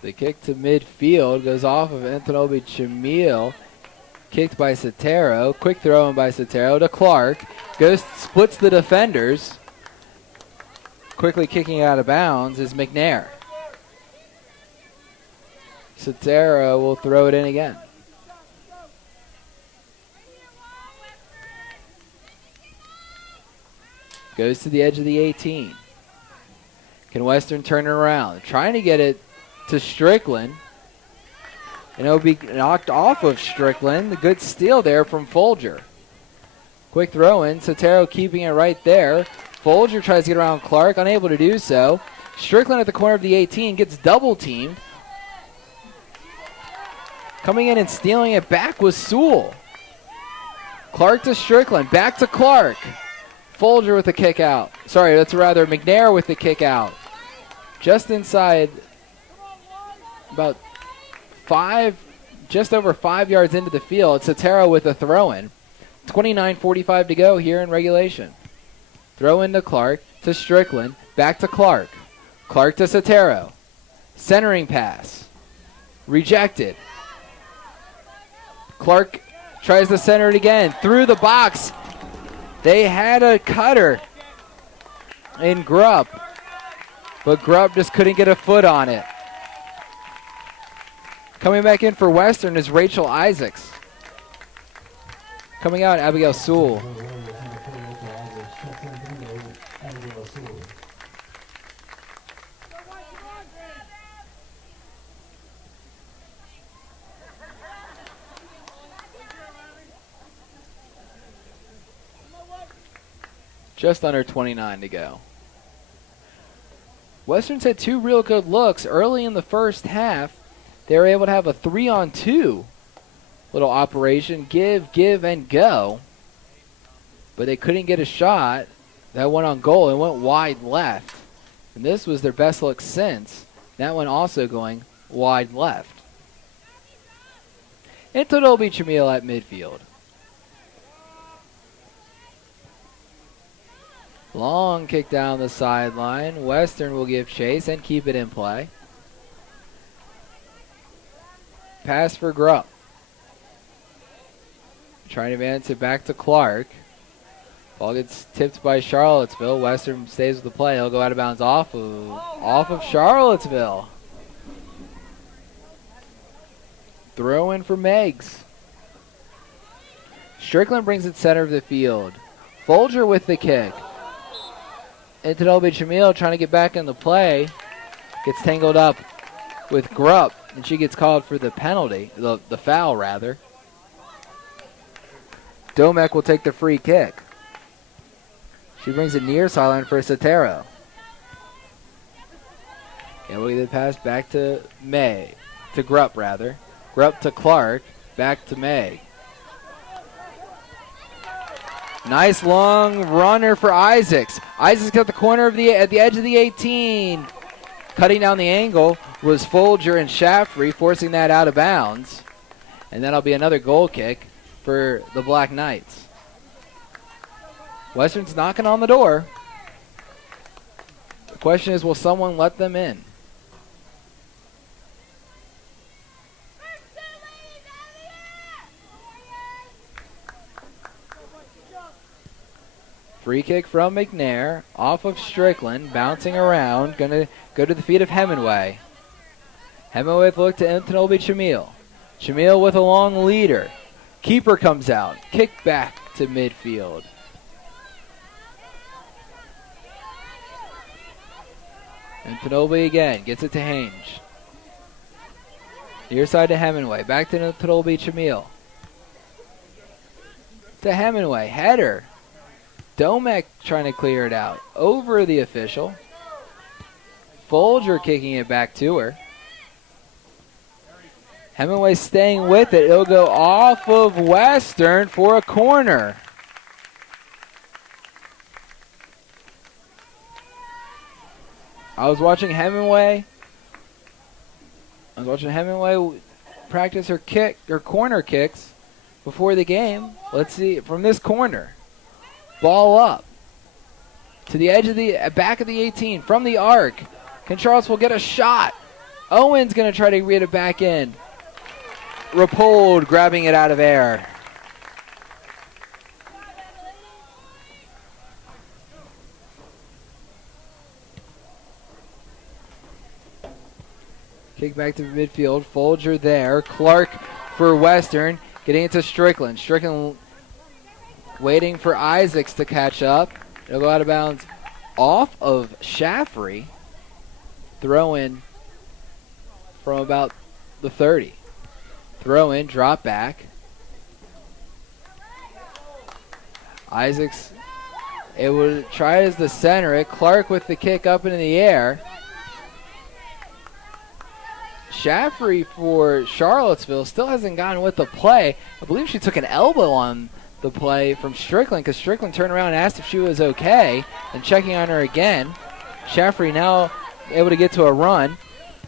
The kick to midfield goes off of Anthony Chamil. Kicked by Sotero. Quick throw in by Sotero to Clark. Splits the defenders. Quickly kicking out of bounds is McNair. Sotero will throw it in again. Goes to the edge of the 18. Can Western turn it around? Trying to get it to Strickland. And it'll be knocked off of Strickland. The good steal there from Folger. Quick throw in. Sotero keeping it right there. Folger tries to get around Clark. Unable to do so. Strickland at the corner of the 18 gets double teamed. Coming in and stealing it back was Sewell. Clark to Strickland. Back to Clark. Folger with the kick out. Sorry, that's rather McNair with the kick out. Just inside about just over 5 yards into the field. Sotero with a throw-in. 29:45 to go here in regulation. Throw in to Clark, to Strickland, back to Clark. Clark to Sotero. Centering pass. Rejected. Clark tries to center it again. Through the box. They had a cutter in Grupp, but Grupp just couldn't get a foot on it. Coming back in for Western is Rachel Isaacs. Coming out, Abigail Sewell. Just under 29 to go. Western's had two real good looks early in the first half. They were able to have a 3-on-2 little operation, give, and go. But they couldn't get a shot. That went on goal and went wide left. And this was their best look since. That one also going wide left. And Todobi Chamil at midfield. Long kick down the sideline. Western will give chase and keep it in play. Pass for Grupp. Trying to advance it back to Clark. Ball gets tipped by Charlottesville. Western stays with the play. He'll go out of bounds off of Charlottesville. Throw in for Meggs. Strickland brings it center of the field. Folger with the kick. Into Chamil trying to get back in the play. Gets tangled up with Grupp, and she gets called for the penalty, the foul rather. Domek will take the free kick. She brings it near sideline for Sotero. And we'll get the pass back to Grupp rather. Grupp to Clark, back to May. Nice long runner for Isaacs. Isaacs at the corner of at the edge of the 18. Cutting down the angle was Folger and Shaffrey, forcing that out of bounds. And that'll be another goal kick for the Black Knights. Western's knocking on the door. The question is, will someone let them in? Free kick from McNair, off of Strickland, bouncing around, going to go to the feet of Hemingway. Hemingway with look to Anthony Chamil. Chamil with a long leader. Keeper comes out, kick back to midfield. And Penobi again, gets it to Hange. Near side to Hemingway, back to Penobi Chamil. To Hemingway, header. Domek trying to clear it out. Over the official. Folger kicking it back to her. Hemingway staying with it. It'll go off of Western for a corner. I was watching Hemingway practice her corner kicks before the game. Let's see from this corner. Ball up to the edge of the back of the 18 from the arc. Can Charlottesville get a shot? Owen's going to try to get it back in. Rapold grabbing it out of air. Kick back to midfield. Folger there. Clark for Western. Getting it to Strickland. Strickland waiting for Isaacs to catch up. It'll go out of bounds off of Shaffrey. Throw in from about the 30. Throw in, drop back. Isaacs able to try as the center it. Clark with the kick up into the air. Shaffrey for Charlottesville still hasn't gotten with the play. I believe she took an elbow on the play from Strickland because Strickland turned around and asked if she was okay and checking on her again. Shaffrey now able to get to a run.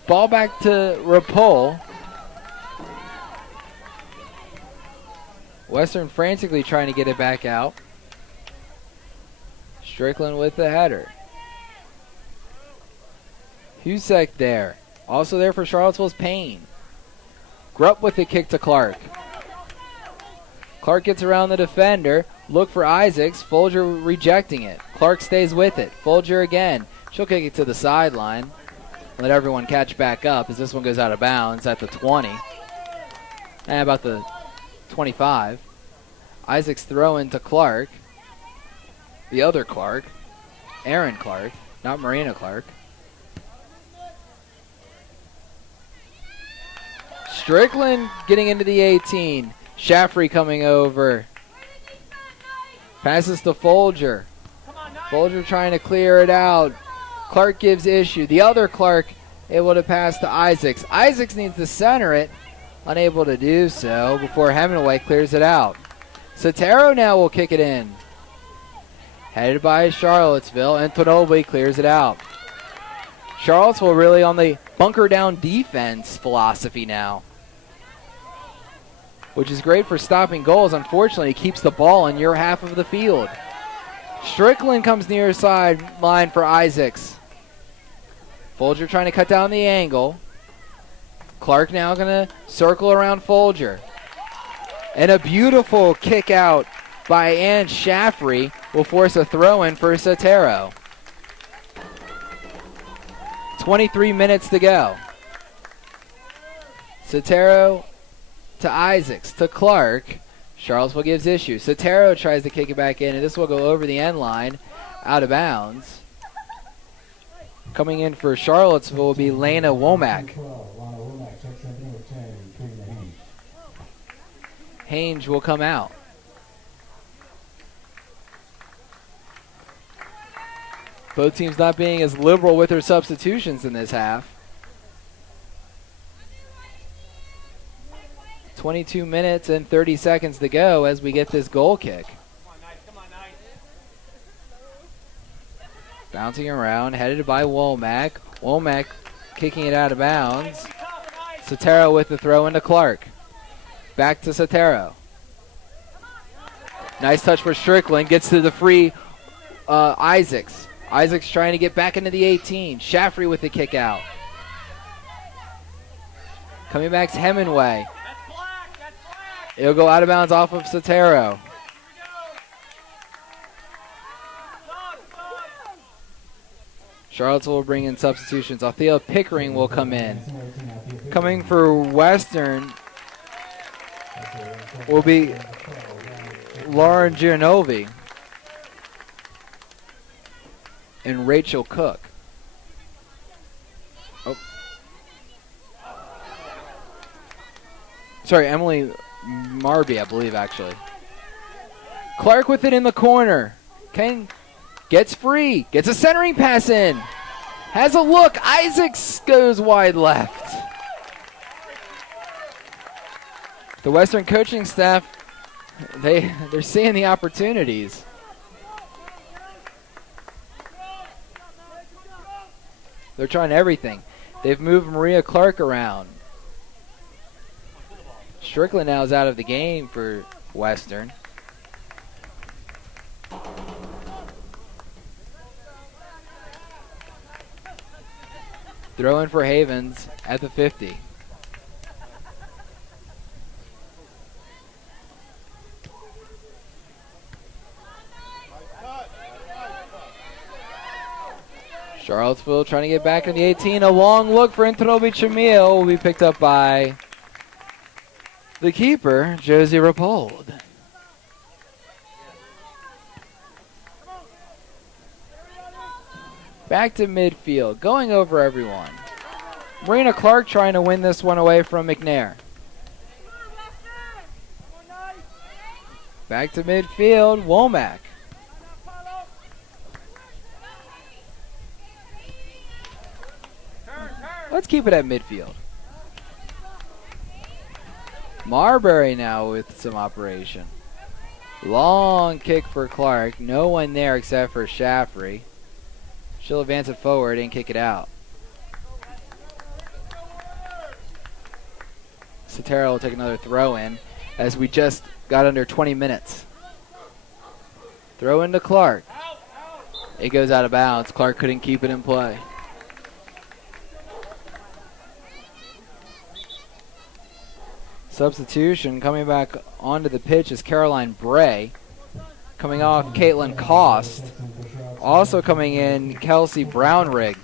Ball back to Rapole. Western frantically trying to get it back out. Strickland with the header. Husek there. Also there for Charlottesville's Payne. Grupp with the kick to Clark. Clark gets around the defender. Look for Isaacs. Folger rejecting it. Clark stays with it. Folger again. She'll kick it to the sideline. Let everyone catch back up as this one goes out of bounds at the 20. And about the 25. Isaacs throw into Clark. The other Clark. Aaron Clark, not Marina Clark. Strickland getting into the 18. Shaffrey coming over. Passes to Folger. Folger trying to clear it out. Clark gives issue. The other Clark able to pass to Isaacs. Isaacs needs to center it. Unable to do so before Hemingway clears it out. Sotero now will kick it in. Headed by Charlottesville, and Tonobili clears it out. Charlottesville really on the bunker down defense philosophy now, which is great for stopping goals. Unfortunately, it keeps the ball in your half of the field. Strickland comes near sideline for Isaacs. Folger trying to cut down the angle. Clark now going to circle around Folger. And a beautiful kick out by Ann Shaffrey will force a throw-in for Sotero. 23 minutes to go. Sotero to Isaacs, to Clark. Charlottesville gives issue. Sotero tries to kick it back in, and this will go over the end line, out of bounds. Coming in for Charlottesville will be Lena Womack. Hange will come out. Both teams not being as liberal with their substitutions in this half. 22 minutes and 30 seconds to go as we get this goal kick. Bouncing around, headed by Womack. Womack kicking it out of bounds. Sotero with the throw into Clark. Back to Sotero. Nice touch for Strickland. Gets to the free Isaacs. Isaacs trying to get back into the 18. Shaffrey with the kick out. Coming back to Hemingway. It'll go out of bounds off of Sotero. Charlottesville will bring in substitutions. Althea Pickering will come in. Coming for Western will be Lauren Gianovi and Rachel Cook. Oh. Sorry, Emily Marby, I believe, actually. Clark with it in the corner. Kane gets free. Gets a centering pass in. Has a look. Isaacs goes wide left. The Western coaching staff, they're seeing the opportunities. They're trying everything. They've moved Maria Clark around. Strickland now is out of the game for Western. Throw in for Havens. at the 50. Charlottesville trying to get back in the 18. A long look for Antonobi Chamil will be picked up by the keeper, Josie Rapold. Back to midfield, going over everyone. Marina Clark trying to win this one away from McNair. Back to midfield, Womack. Let's keep it at midfield. Marbury now with some operation. Long kick for Clark. No one there except for Shaffrey. She'll advance it forward and kick it out. Sotero will take another throw in as we just got under 20 minutes. Throw into Clark. It goes out of bounds. Clark couldn't keep it in play. Substitution coming back onto the pitch is Caroline Bray. Coming off, Caitlin Cost. Also coming in, Kelsey Brownrigg.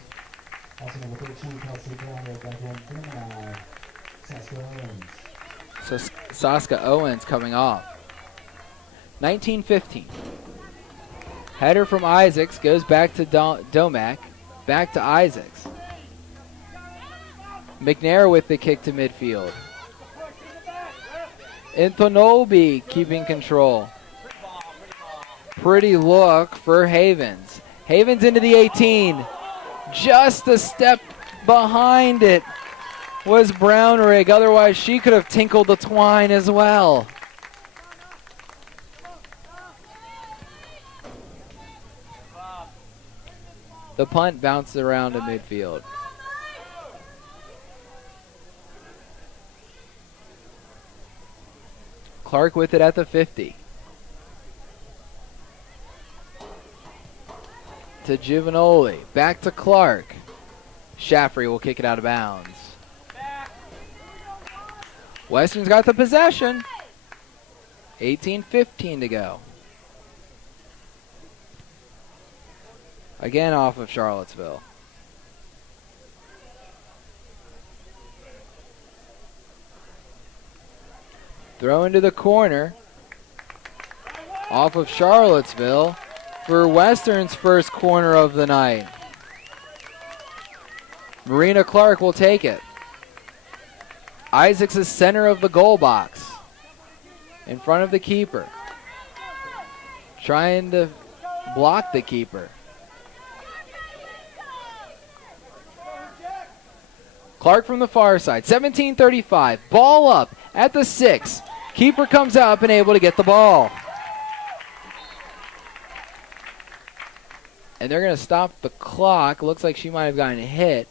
So Saska Owens coming off. 19-15. Header from Isaacs goes back to Domack. Back to Isaacs. McNair with the kick to midfield. Antonobi keeping control. Pretty look for Havens. Havens into the 18. Just a step behind it was Brownrigg. Otherwise, she could have tinkled the twine as well. The punt bounced around to midfield. Clark with it at the 50. To Giovanoli. Back to Clark. Shaffrey will kick it out of bounds. Western's got the possession. 18-15 to go. Again off of Charlottesville. Throw into the corner. Off of Charlottesville for Western's first corner of the night. Marina Clark will take it. Isaacs is center of the goal box. In front of the keeper. Trying to block the keeper. Clark from the far side. 17:35. Ball up at the 6. Keeper comes up and able to get the ball. And they're going to stop the clock. Looks like she might have gotten hit.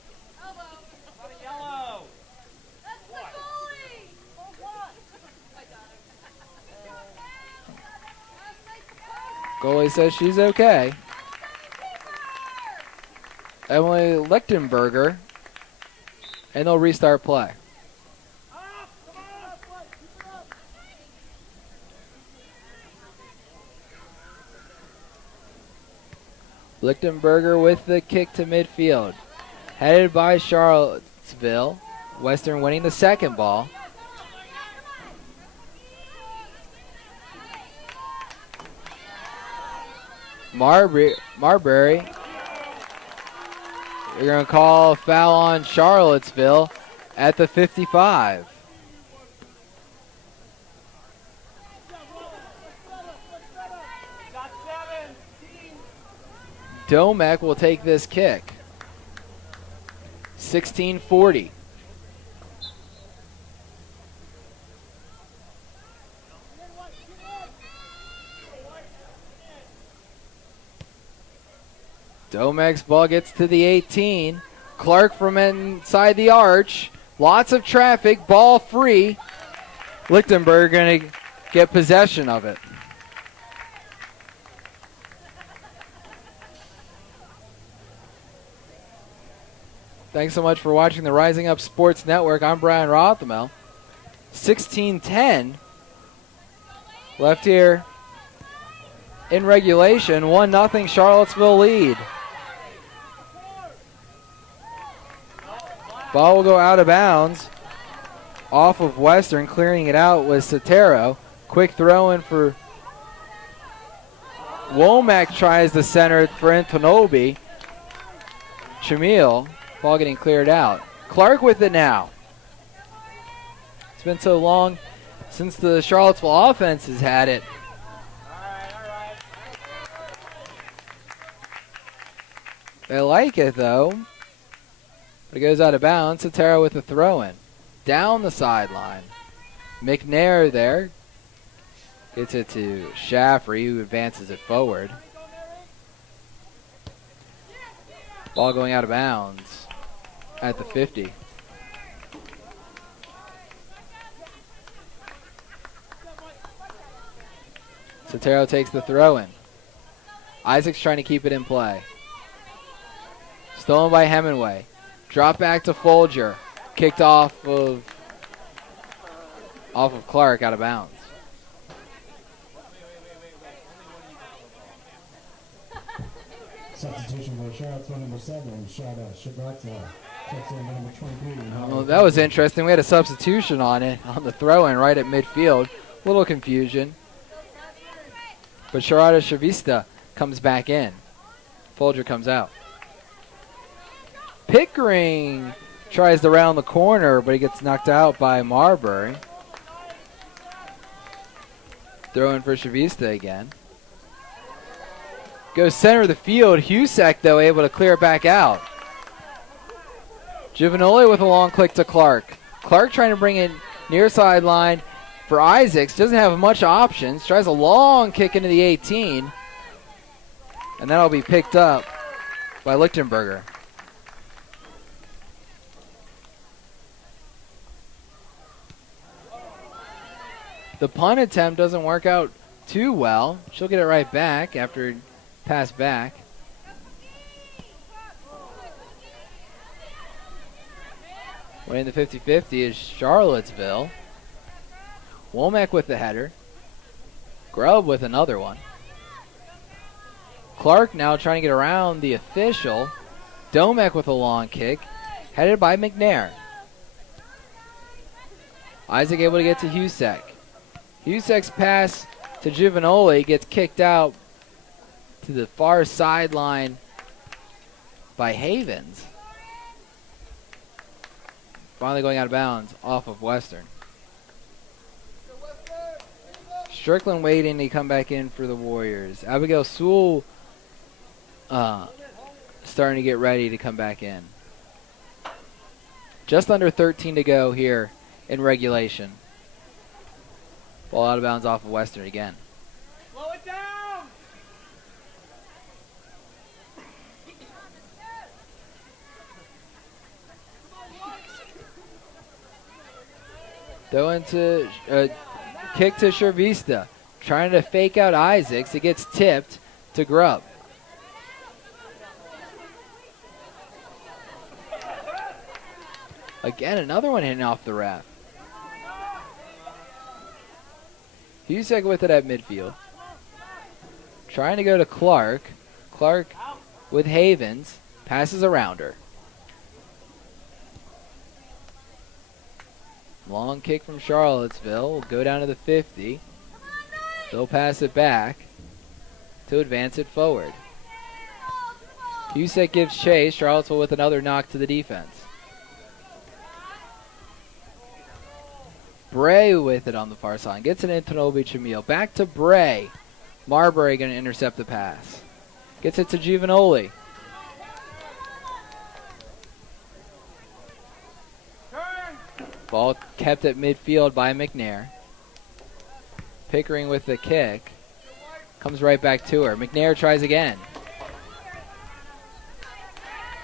Goalie says she's okay. Emily Lichtenberger. And they'll restart play. Lichtenberger with the kick to midfield. Headed by Charlottesville. Western winning the second ball. Marbury. They're going to call a foul on Charlottesville at the 55. Domek will take this kick. 16-40. Domek's ball gets to the 18. Clark from inside the arch. Lots of traffic. Ball free. Lichtenberg going to get possession of it. Thanks so much for watching the Rising Up Sports Network. I'm Brian Rothamel. 16-10. Left here in regulation. 1-0 Charlottesville lead. Ball will go out of bounds. Off of Western, clearing it out was Sotero. Quick throw in for Womack, tries the center for Antonobi. Chamil, ball getting cleared out. Clark with it now. It's been so long since the Charlottesville offense has had it. They like it though. But it goes out of bounds. Sotero with the throw in. Down the sideline. McNair there. Gets it to Shaffrey, who advances it forward. Ball going out of bounds at the 50. Sotero takes the throw in. Isaac's trying to keep it in play. Stolen by Hemingway. Drop back to Folger. Kicked off of Clark, out of bounds. Substitution for Charlottesville number 7, Shibata. Checks in number 23. Well, that was interesting. We had a substitution on it, on the throw-in right at midfield. A little confusion. But Sharada Shavista comes back in. Folger comes out. Pickering tries to round the corner, but he gets knocked out by Marbury. Throw in for Shavista again. Goes center of the field. Husak, though, able to clear it back out. Giovanoli with a long click to Clark. Clark trying to bring it near sideline for Isaacs. Doesn't have much options. Tries a long kick into the 18. And that'll be picked up by Lichtenberger. The punt attempt doesn't work out too well. She'll get it right back after pass back. Winning the 50-50 is Charlottesville. Womack with the header. Grubb with another one. Clark now trying to get around the official. Domek with a long kick. Headed by McNair. Isaac able to get to Husak. Husak's pass to Giovanoli gets kicked out to the far sideline by Havens. Finally going out of bounds off of Western. Strickland waiting to come back in for the Warriors. Abigail Sewell starting to get ready to come back in. Just under 13 to go here in regulation. Ball out of bounds off of Western again. Slow it down! Throw into kick to Shervista. Trying to fake out Isaacs. It gets tipped to Grubb. Again, another one hitting off the ref. Husak with it at midfield. Trying to go to Clark. Clark with Havens. Passes around her. Long kick from Charlottesville. Will go down to the 50. They'll pass it back to advance it forward. Husak gives chase. Charlottesville with another knock to the defense. Bray with it on the far side. Gets it into Tanobi Chamil. Back to Bray. Marbury going to intercept the pass. Gets it to Giovanoli. Ball kept at midfield by McNair. Pickering with the kick. Comes right back to her. McNair tries again.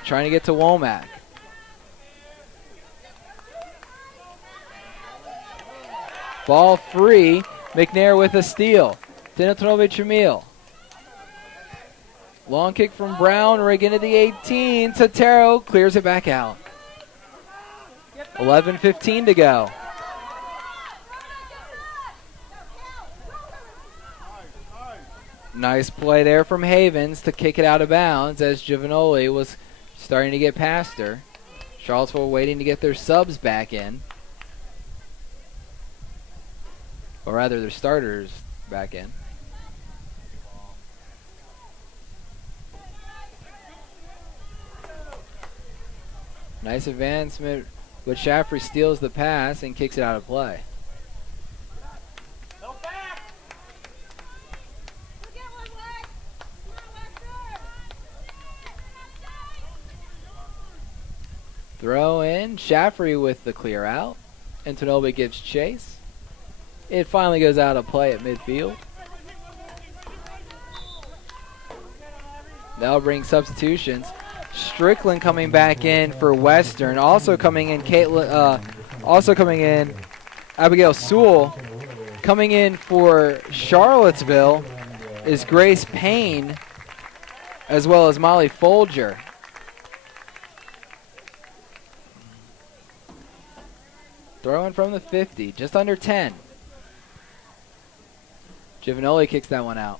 Trying to get to Womack. Ball free. McNair with a steal. Dinatonovic Chamil. Long kick from Brown. Rig into the 18. Sotero clears it back out. 11:15 to go. Nice play there from Havens to kick it out of bounds as Giovanoli was starting to get past her. Charlottesville waiting to get their subs back in. Or rather, their starters back in. Nice advancement, but Shaffrey steals the pass and kicks it out of play. Throw in, Shaffrey with the clear out. Antonobi gives chase. It finally goes out of play at midfield. That'll bring substitutions. Strickland coming back in for Western. Also coming in, Abigail Sewell. Coming in for Charlottesville is Grace Payne, as well as Molly Folger. Throwing from the 50, just under 10. Giovanoli kicks that one out.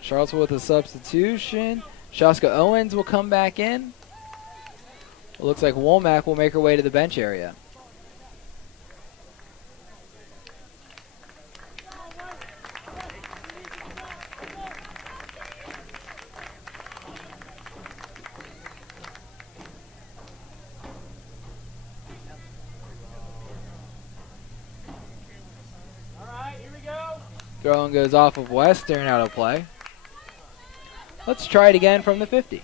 Charlottesville with a substitution. Shaska Owens will come back in. It looks like Womack will make her way to the bench area. Throw-in goes off of Western, out of play. Let's try it again from the 50.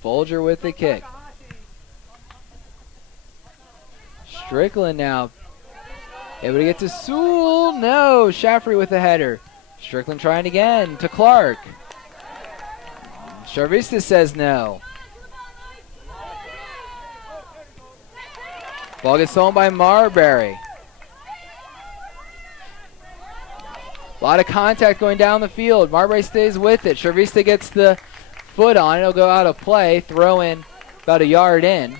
Folger with the kick. Strickland now able to get to Sewell. No, Shaffrey with the header. Strickland trying again to Clark. Charvista says no. Ball gets stolen by Marbury. A lot of contact going down the field. Marbury stays with it. Charvista gets the foot on it. It'll go out of play. Throw in about a yard in.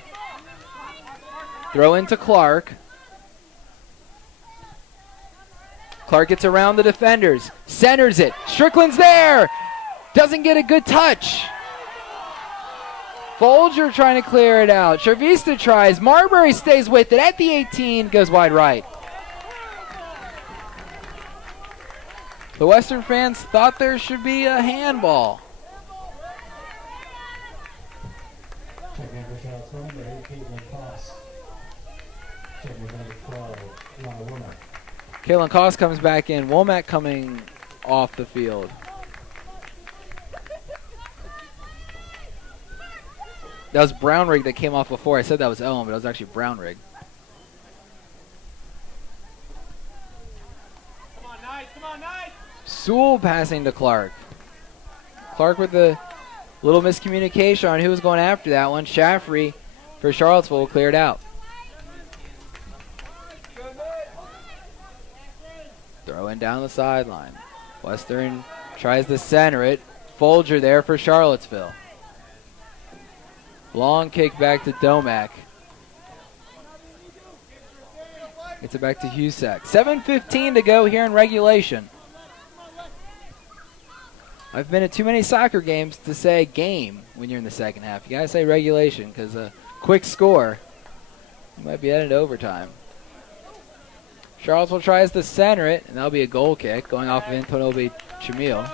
Throw into Clark. Clark gets around the defenders. Centers it. Strickland's there. Doesn't get a good touch. Folger trying to clear it out. Charvista tries. Marbury stays with it at the 18. Goes wide right. The Western fans thought there should be a handball. Checking for Charlottesville, number 8, Caitlin Koss. Checking for number 12, Lana Womack. Caitlin Koss comes back in. Womack coming off the field. That was Brownrigg that came off before. I said that was Owen, but it was actually Brownrigg. Come on, nice. Sewell passing to Clark. Clark with a little miscommunication on who was going after that one. Shaffrey for Charlottesville cleared out. Throw in down the sideline. Western tries to center it. Folger there for Charlottesville. Long kick back to Domack. Gets it back to Husak. 7:15 to go here in regulation. I've been at too many soccer games to say game when you're in the second half. You gotta say regulation because a quick score, you might be headed to overtime. Charlottesville tries to center it, and that'll be a goal kick going off of Antonobi Chamil.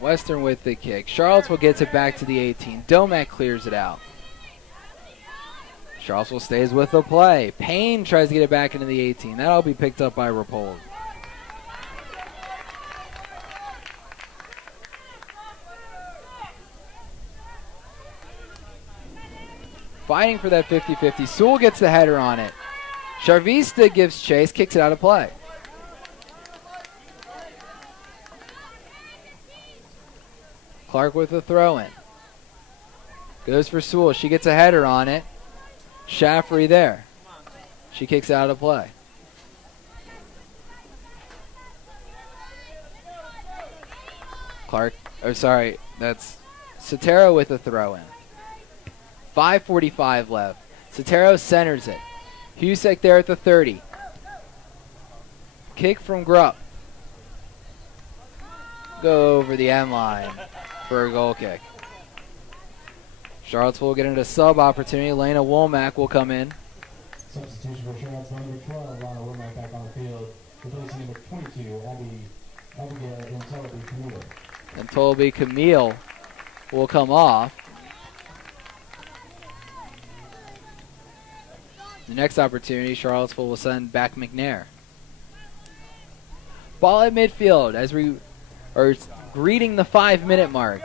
Western with the kick. Charlottesville gets it back to the 18. Domack clears it out. Charlottesville stays with the play. Payne tries to get it back into the 18. That'll be picked up by Rapold. fighting for that 50-50. Sewell gets the header on it. Charvista gives chase, kicks it out of play. Clark with the throw-in. Goes for Sewell. She gets a header on it. Shaffrey there. She kicks it out of play. That's Sotero with the throw-in. 5:45 left. Sotero centers it. Husek there at the 30. Kick from Grupp. Go over the end line for a goal kick. Charlottesville will get into sub opportunity. Lena Womack will come in. Substitution for Charlottesville, number 12, Lana Womack back on the field. Replacing number 22, Abigail Intolby Camille. And Tolby Camille will come off. The next opportunity, Charlottesville will send back McNair. Ball at midfield as we are greeting the 5-minute mark.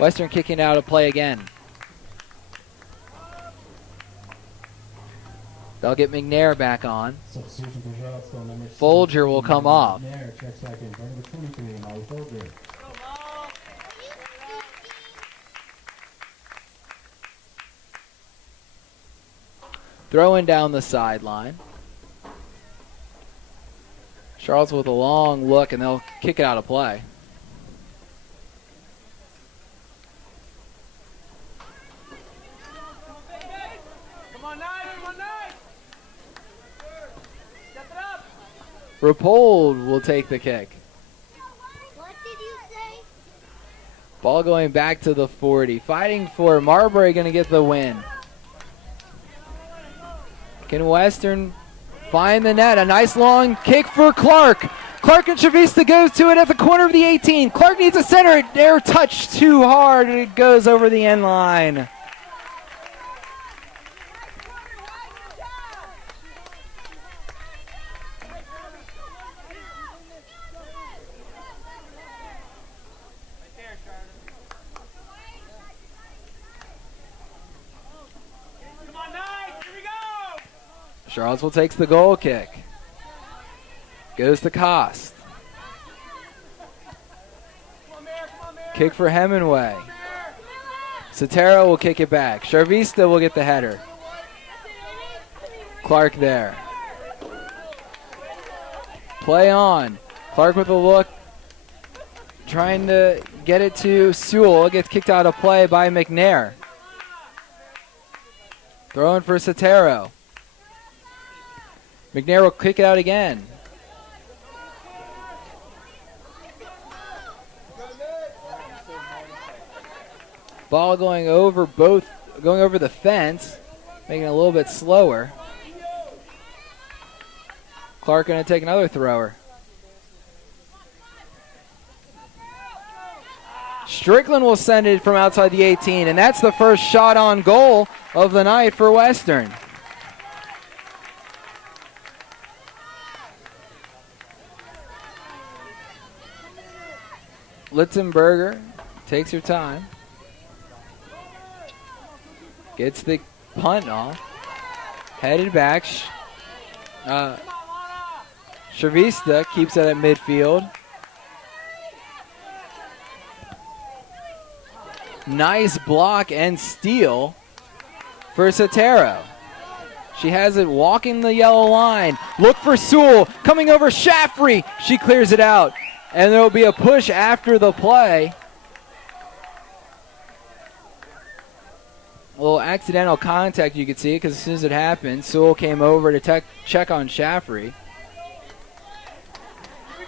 Western kicking out of play again. They'll get McNair back on. Substitution for Charlottesville, number Folger will come off. McNair checks back in for number 23, Molly Folger. Throwing down the sideline. Charles with a long look, and they'll kick it out of play. Come on, Knight, come on, Knight. Step it up. Rapold will take the kick. What did you say? Ball going back to the 40. Fighting for Marbury, going to get the win. Can Western find the net? A nice long kick for Clark. Clark and Chavista goes to it at the corner of the 18. Clark needs a center. Air touch too hard, and it goes over the end line. Charlottesville takes the goal kick. Goes to Cost. Kick for Hemingway. Sotero will kick it back. Charvista will get the header. Clark there. Play on. Clark with a look. Trying to get it to Sewell. It gets kicked out of play by McNair. Throwing for Sotero. McNair will kick it out again. Ball going over the fence, making it a little bit slower. Clark going to take another thrower. Strickland will send it from outside the 18, and that's the first shot on goal of the night for Western. Litzenberger takes her time. Gets the punt off. Headed back. Charvista keeps it at midfield. Nice block and steal for Sotero. She has it walking the yellow line. Look for Sewell. Coming over Shaffrey. She clears it out. And there will be a push after the play. A little accidental contact, you could see, because as soon as it happened, Sewell came over to check on Shaffrey.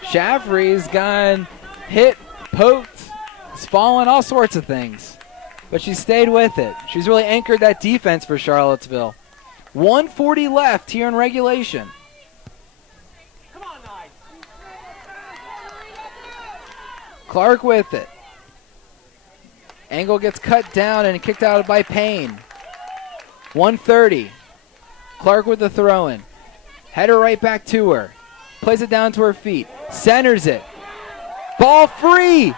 Shaffrey's gone hit, poked, he's fallen, all sorts of things. But she stayed with it. She's really anchored that defense for Charlottesville. 1:40 left here in regulation. Clark with it. Angle gets cut down and kicked out by Payne. 1:30. Clark with the throw-in. Header right back to her. Plays it down to her feet. Centers it. Ball free.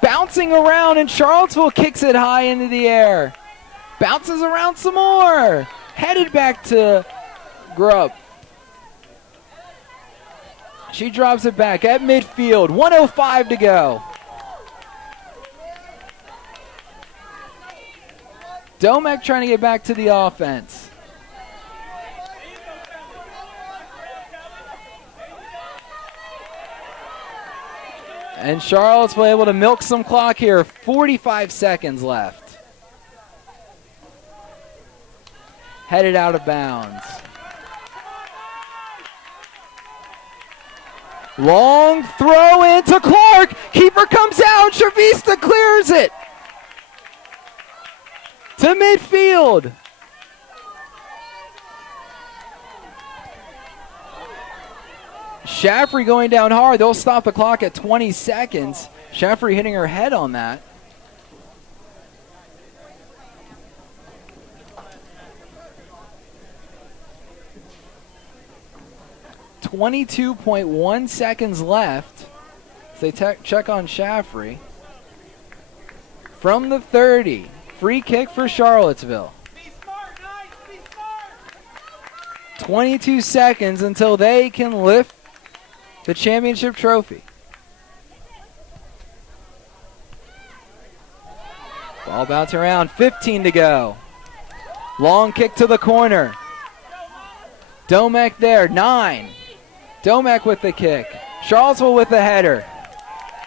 Bouncing around, and Charlottesville kicks it high into the air. Bounces around some more. Headed back to Grubb. She drops it back at midfield. 1:05 to go. Domek trying to get back to the offense. And Charlottesville able to milk some clock here. 45 seconds left. Headed out of bounds. Long throw into Clark. Keeper comes out. Shavista clears it. To midfield. Shaffrey going down hard. They'll stop the clock at 20 seconds. Shaffrey hitting her head on that. .1 seconds left. So they check on Shaffrey. From the 30. Free kick for Charlottesville. 22 seconds until they can lift the championship trophy. Ball bouncing around. 15 to go. Long kick to the corner. Domek there. 9. Domek with the kick. Charlottesville with the header.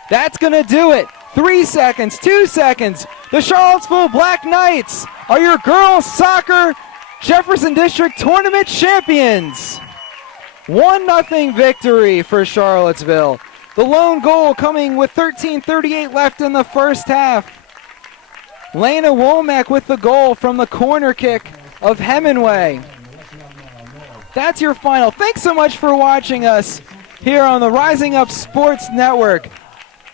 That's going to do it. 3 seconds. 2 seconds. The Charlottesville Black Knights are your girls soccer Jefferson District Tournament champions. 1-0 victory for Charlottesville. The lone goal coming with 13:38 left in the first half. Lena Womack with the goal from the corner kick of Hemingway. That's your final. Thanks so much for watching us here on the Rising Up Sports Network.